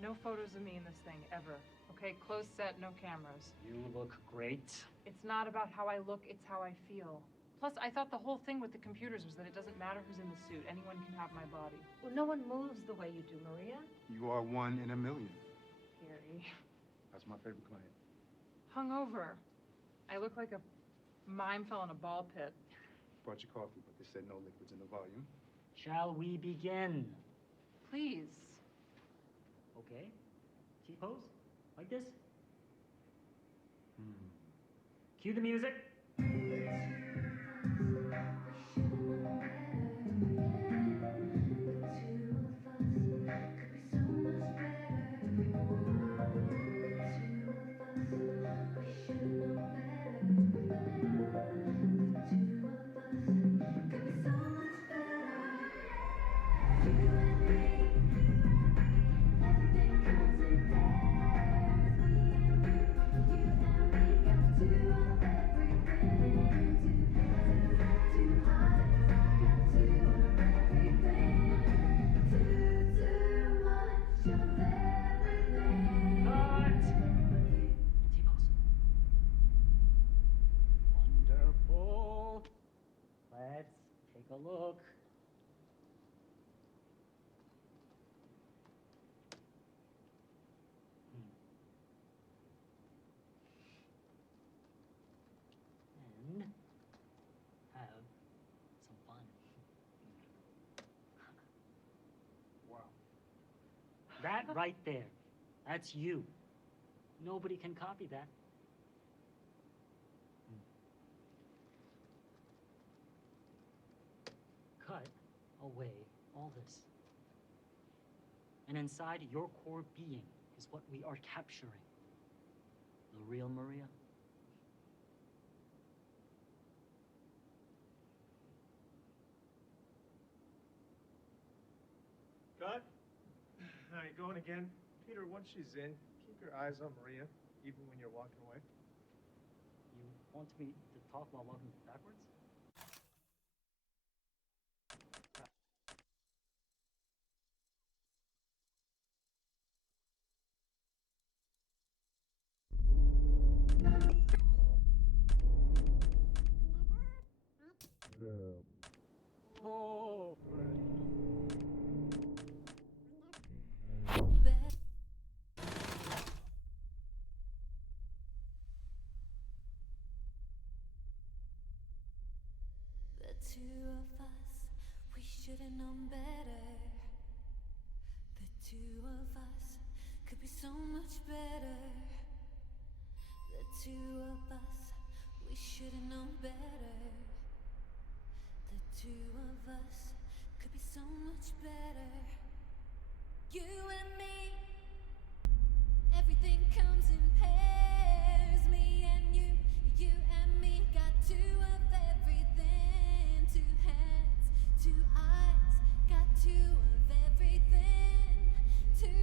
No photos of me in this thing, ever. Okay, closed set, no cameras. You look great. It's not about how I look, it's how I feel. Plus, I thought the whole thing with the computers was that it doesn't matter who's in the suit. Anyone can have my body. Well, no one moves the way you do, Maria. You are 1 in a million. Gary. That's my favorite client. Hungover. I look like a mime fell in a ball pit. Brought you coffee, but they said no liquids in the volume. Shall we begin? Please. Okay. T-pose? Like this? Cue the music. Wonderful. Let's take a look. And have some fun. Wow. That right there, that's you. Nobody can copy that. Cut away all this. And inside your core being is what we are capturing. The real Maria. Cut. All right, going again. Peter, once she's in, keep your eyes on Maria, even when you're walking away. You want me to talk while walking backwards? Oh, The two of us, we should have known better. The two of us could be so much better. The two of us, we should have known better. The two of us could be so much better. You and me, everything comes in pairs. Me and you and me got two of everything. Two hands, two eyes, got two of everything. Two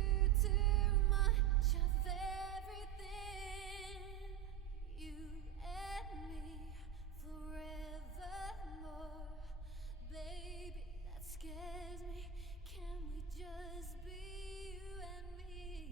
scares me. Can we just be you and me?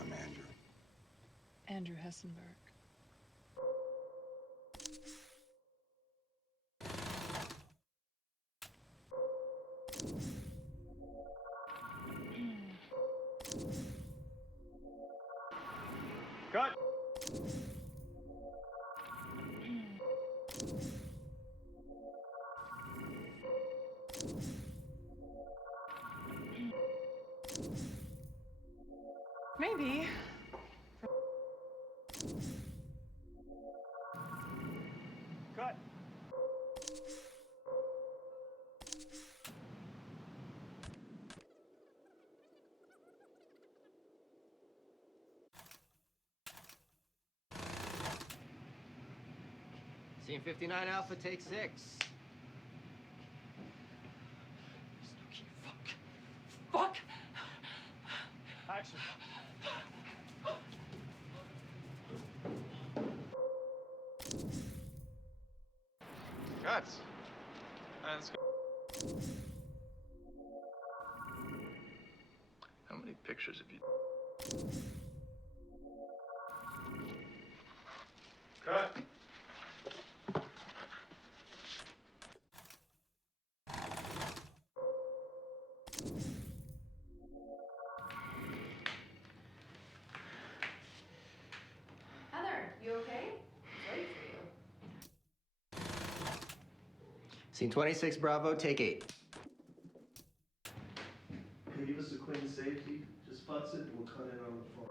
I'm Andrew. Andrew Hessenberg. Cut! Maybe. Cut! Scene 59 Alpha, take 6. Fuck! Action. Cuts. Let's go. How many pictures have you? Cut. Heather, you okay? I'm ready for you. Scene 26 Bravo, take 8. Leave us a clean safety. Just futz it and we'll cut in on the phone.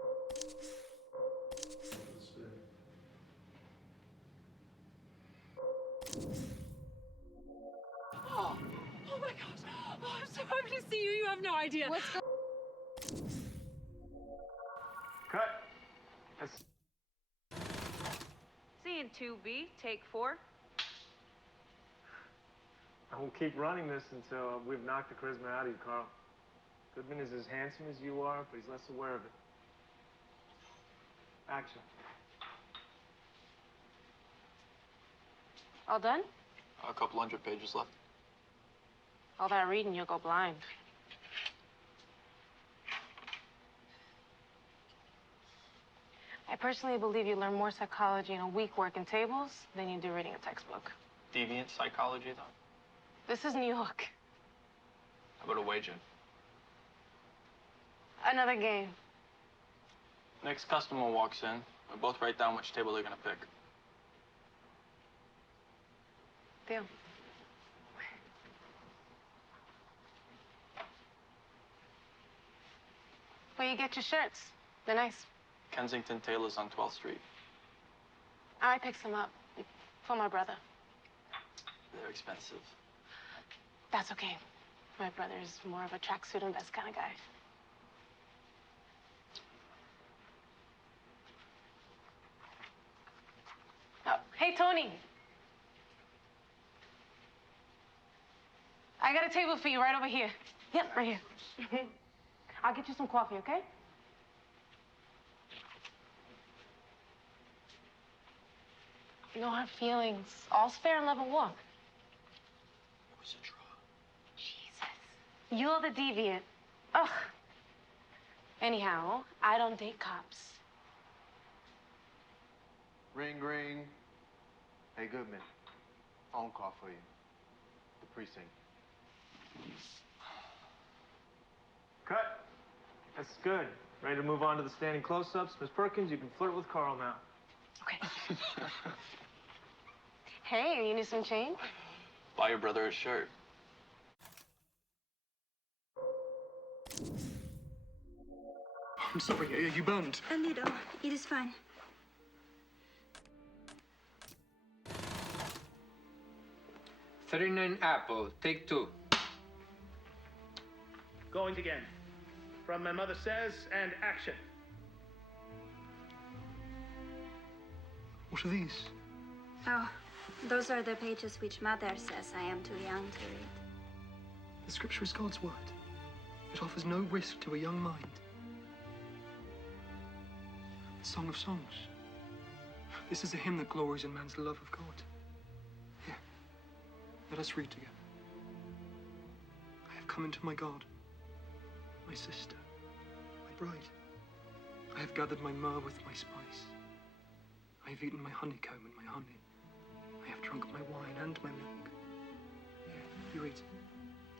Oh, oh my gosh. Oh, I'm so happy to see you. You have no idea. What's going Cut. Scene 2B, take 4. I will keep running this until we've knocked the charisma out of you, Carl. Goodman is as handsome as you are, but he's less aware of it. Action. All done? A couple hundred pages left. All that reading, you'll go blind. I personally believe you learn more psychology in a week working tables than you do reading a textbook. Deviant psychology, though. This is New York. How about a wager? Another game. Next customer walks in. We both write down which table they're gonna pick. Deal. Where you get your shirts? They're nice. Kensington Taylor's on 12th Street. I picked them up for my brother. They're expensive. That's okay. My brother's more of a tracksuit and vest kind of guy. Oh, hey, Tony. I got a table for you right over here. Yep, right here. I'll get you some coffee, okay? No hard feelings. All's fair in love and war. It was a draw. Jesus. You're the deviant. Ugh. Anyhow, I don't date cops. Ring, ring. Hey, Goodman. Phone call for you. The precinct. Cut. That's good. Ready to move on to the standing close-ups? Miss Perkins, you can flirt with Carl now. Hey, you need some change? Buy your brother a shirt. I'm sorry, are you burned? A little. It is fine. $39 Apple, take 2. Going again. From My Mother Says, and action. What are these? Oh, those are the pages which Mother says I am too young to read. The scripture is God's word. It offers no risk to a young mind. The Song of Songs. This is a hymn that glories in man's love of God. Here, let us read together. I have come into my God, my sister, my bride. I have gathered my myrrh with my spice. I have eaten my honeycomb and my honey. I have drunk my wine and my milk. Here, you read.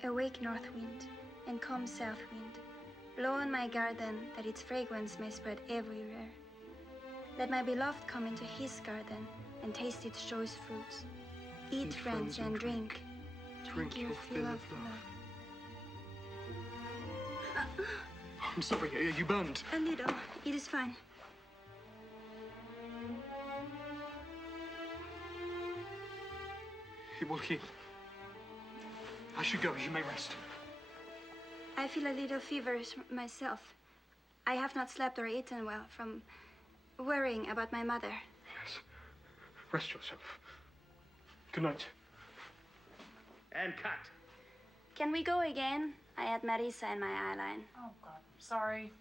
Awake, north wind, and come, south wind. Blow on my garden, that its fragrance may spread everywhere. Let my beloved come into his garden and taste its choice fruits. Eat, friends, and drink. Drink your fill of love. I'm sorry, are you burned? A little. It is fine. It will heal. I should go. You may rest. I feel a little feverish myself. I have not slept or eaten well from worrying about my mother. Yes. Rest yourself. Good night. And cut. Can we go again? I had Marisa in my eyeline. Oh, God. Sorry.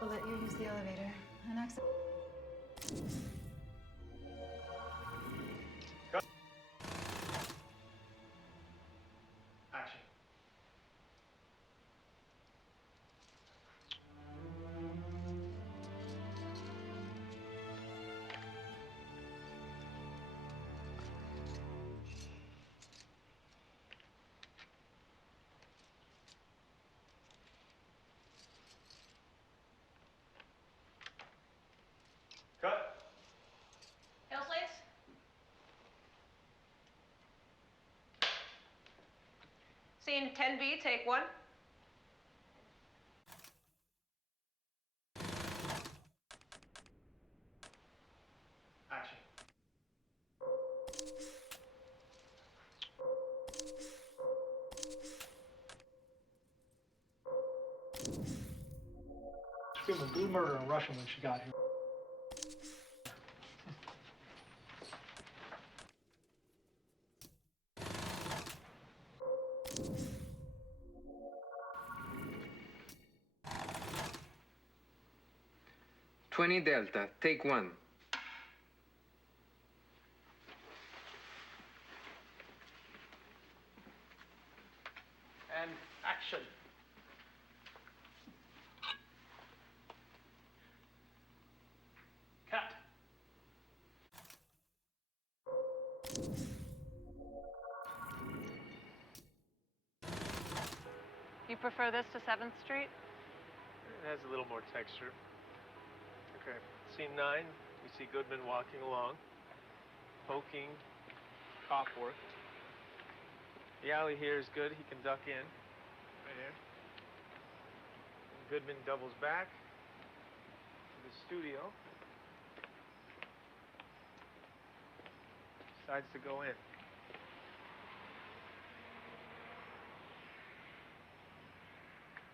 We'll let you use the elevator. And exit. Action. Cut. Hill slates? Scene 10B, take 1. Action. She was a blue murder in Russia when she got here. $20 Delta, take 1. And action. Cut. You prefer this to 7th Street? It has a little more texture. Okay, scene 9, we see Goodman walking along, poking, cop work. The alley here is good, he can duck in, right here. And Goodman doubles back to the studio. Decides to go in.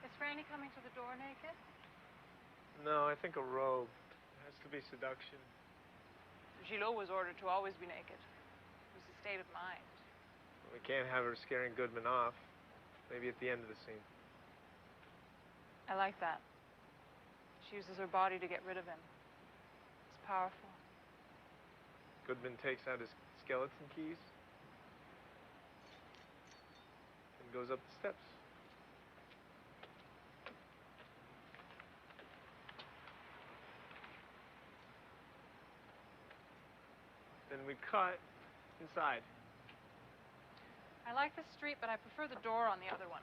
Is Franny coming to the door naked? No, I think a robe. It has to be seduction. Gillot was ordered to always be naked. It was a state of mind. We can't have her scaring Goodman off. Maybe at the end of the scene. I like that. She uses her body to get rid of him. It's powerful. Goodman takes out his skeleton keys and goes up the steps. Then we cut inside. I like this street, but I prefer the door on the other one.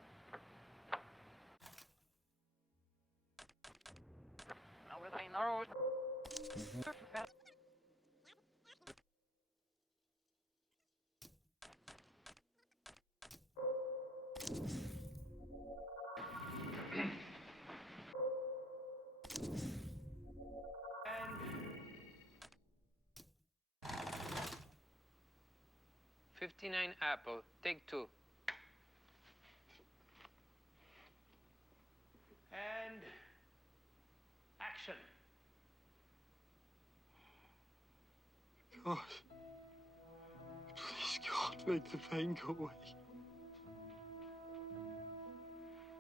And 59 Apple, take 2. And action. God. Please, God, make the pain go away.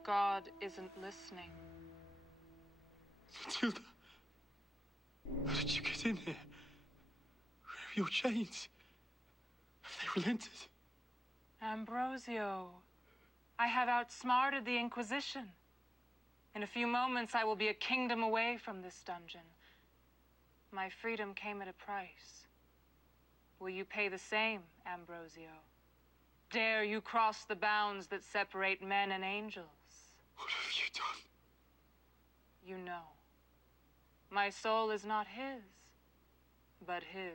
God isn't listening. Matilda. How did you get in here? Where are your chains? Have they relented? Ambrosio, I have outsmarted the Inquisition. In a few moments, I will be a kingdom away from this dungeon. My freedom came at a price. Will you pay the same, Ambrosio? Dare you cross the bounds that separate men and angels? What have you done? You know. My soul is not his, but his.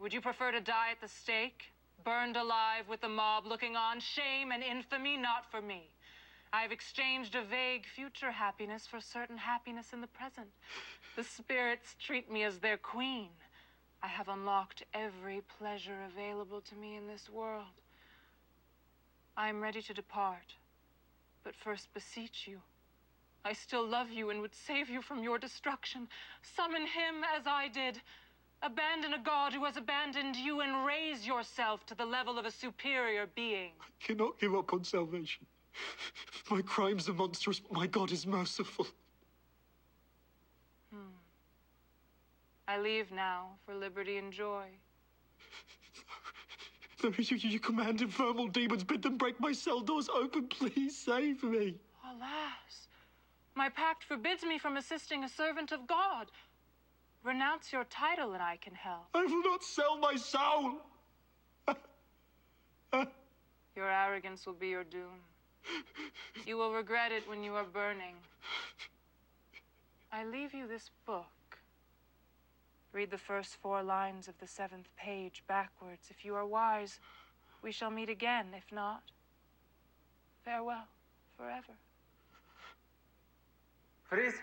Would you prefer to die at the stake, burned alive with the mob looking on? Shame and infamy, not for me. I've exchanged a vague future happiness for certain happiness in the present. The spirits treat me as their queen. I have unlocked every pleasure available to me in this world. I am ready to depart, but first beseech you. I still love you and would save you from your destruction. Summon him as I did. Abandon a god who has abandoned you and raise yourself to the level of a superior being. I cannot give up on salvation. My crimes are monstrous, but my God is merciful. I leave now for liberty and joy. No, you command infernal demons, bid them break my cell doors open. Please save me. Alas, my pact forbids me from assisting a servant of God. Renounce your title and I can help. I will not sell my soul. Your arrogance will be your doom. You will regret it when you are burning. I leave you this book. Read the first 4 lines of the 7th page backwards. If you are wise, we shall meet again. If not, farewell forever. Freeze!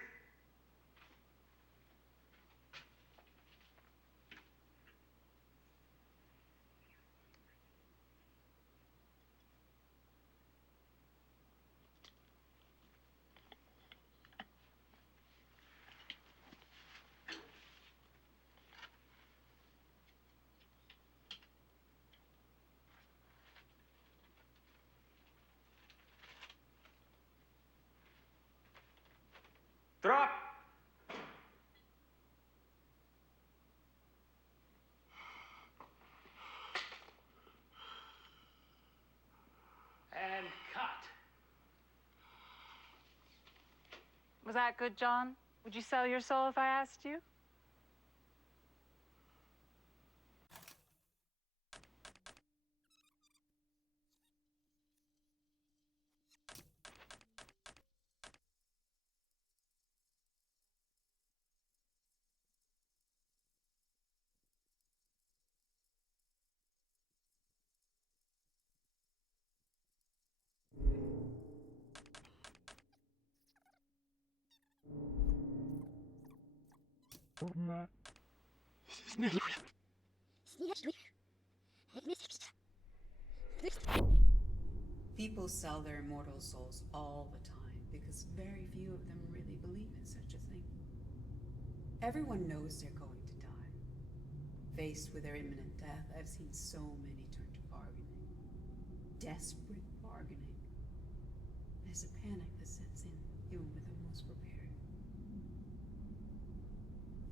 Drop! And cut. Was that good, John? Would you sell your soul if I asked you? This is nearly People sell their immortal souls all the time because very few of them really believe in such a thing. Everyone knows they're going to die. Faced with their imminent death, I've seen so many turn to bargaining. Desperate bargaining. I There's a panic that sets in even with the most prepared.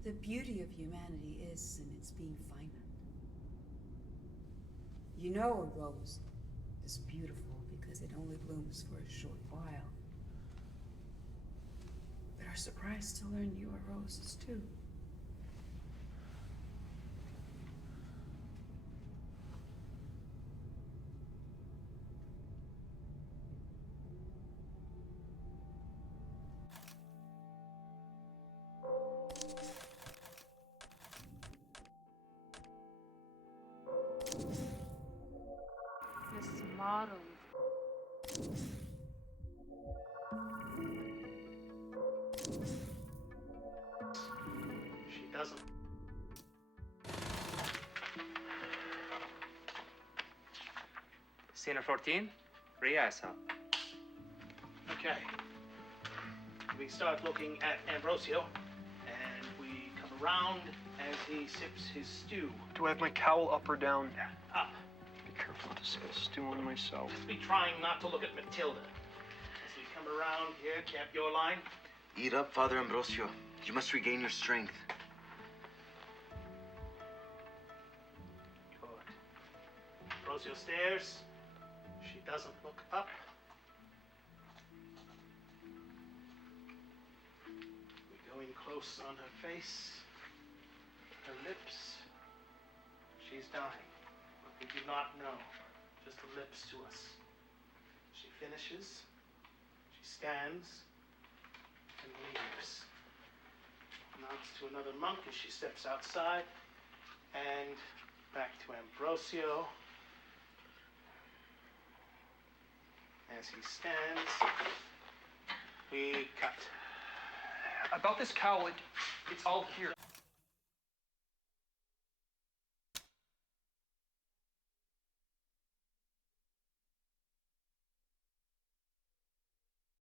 The beauty of humanity is in its being finite. You know a rose is beautiful because it only blooms for a short while. But are surprised to learn you are roses too. Miss Model. She doesn't. Scene 14, Riasa. Okay. We start looking at Ambrosio, and we come around as he sips his stew. Do I have my cowl up or down? Up. Be careful to spill stew on myself. Just be trying not to look at Matilda. As we come around here, cap your line. Eat up, Father Ambrosio. You must regain your strength. Good. Ambrosio stares. She doesn't look up. We go in close on her face, her lips. She's dying, but we do not know. Just the lips to us. She finishes. She stands and leaves. Nods to another monk as she steps outside, and back to Ambrosio. As he stands, we cut. About this cowl, it's all here.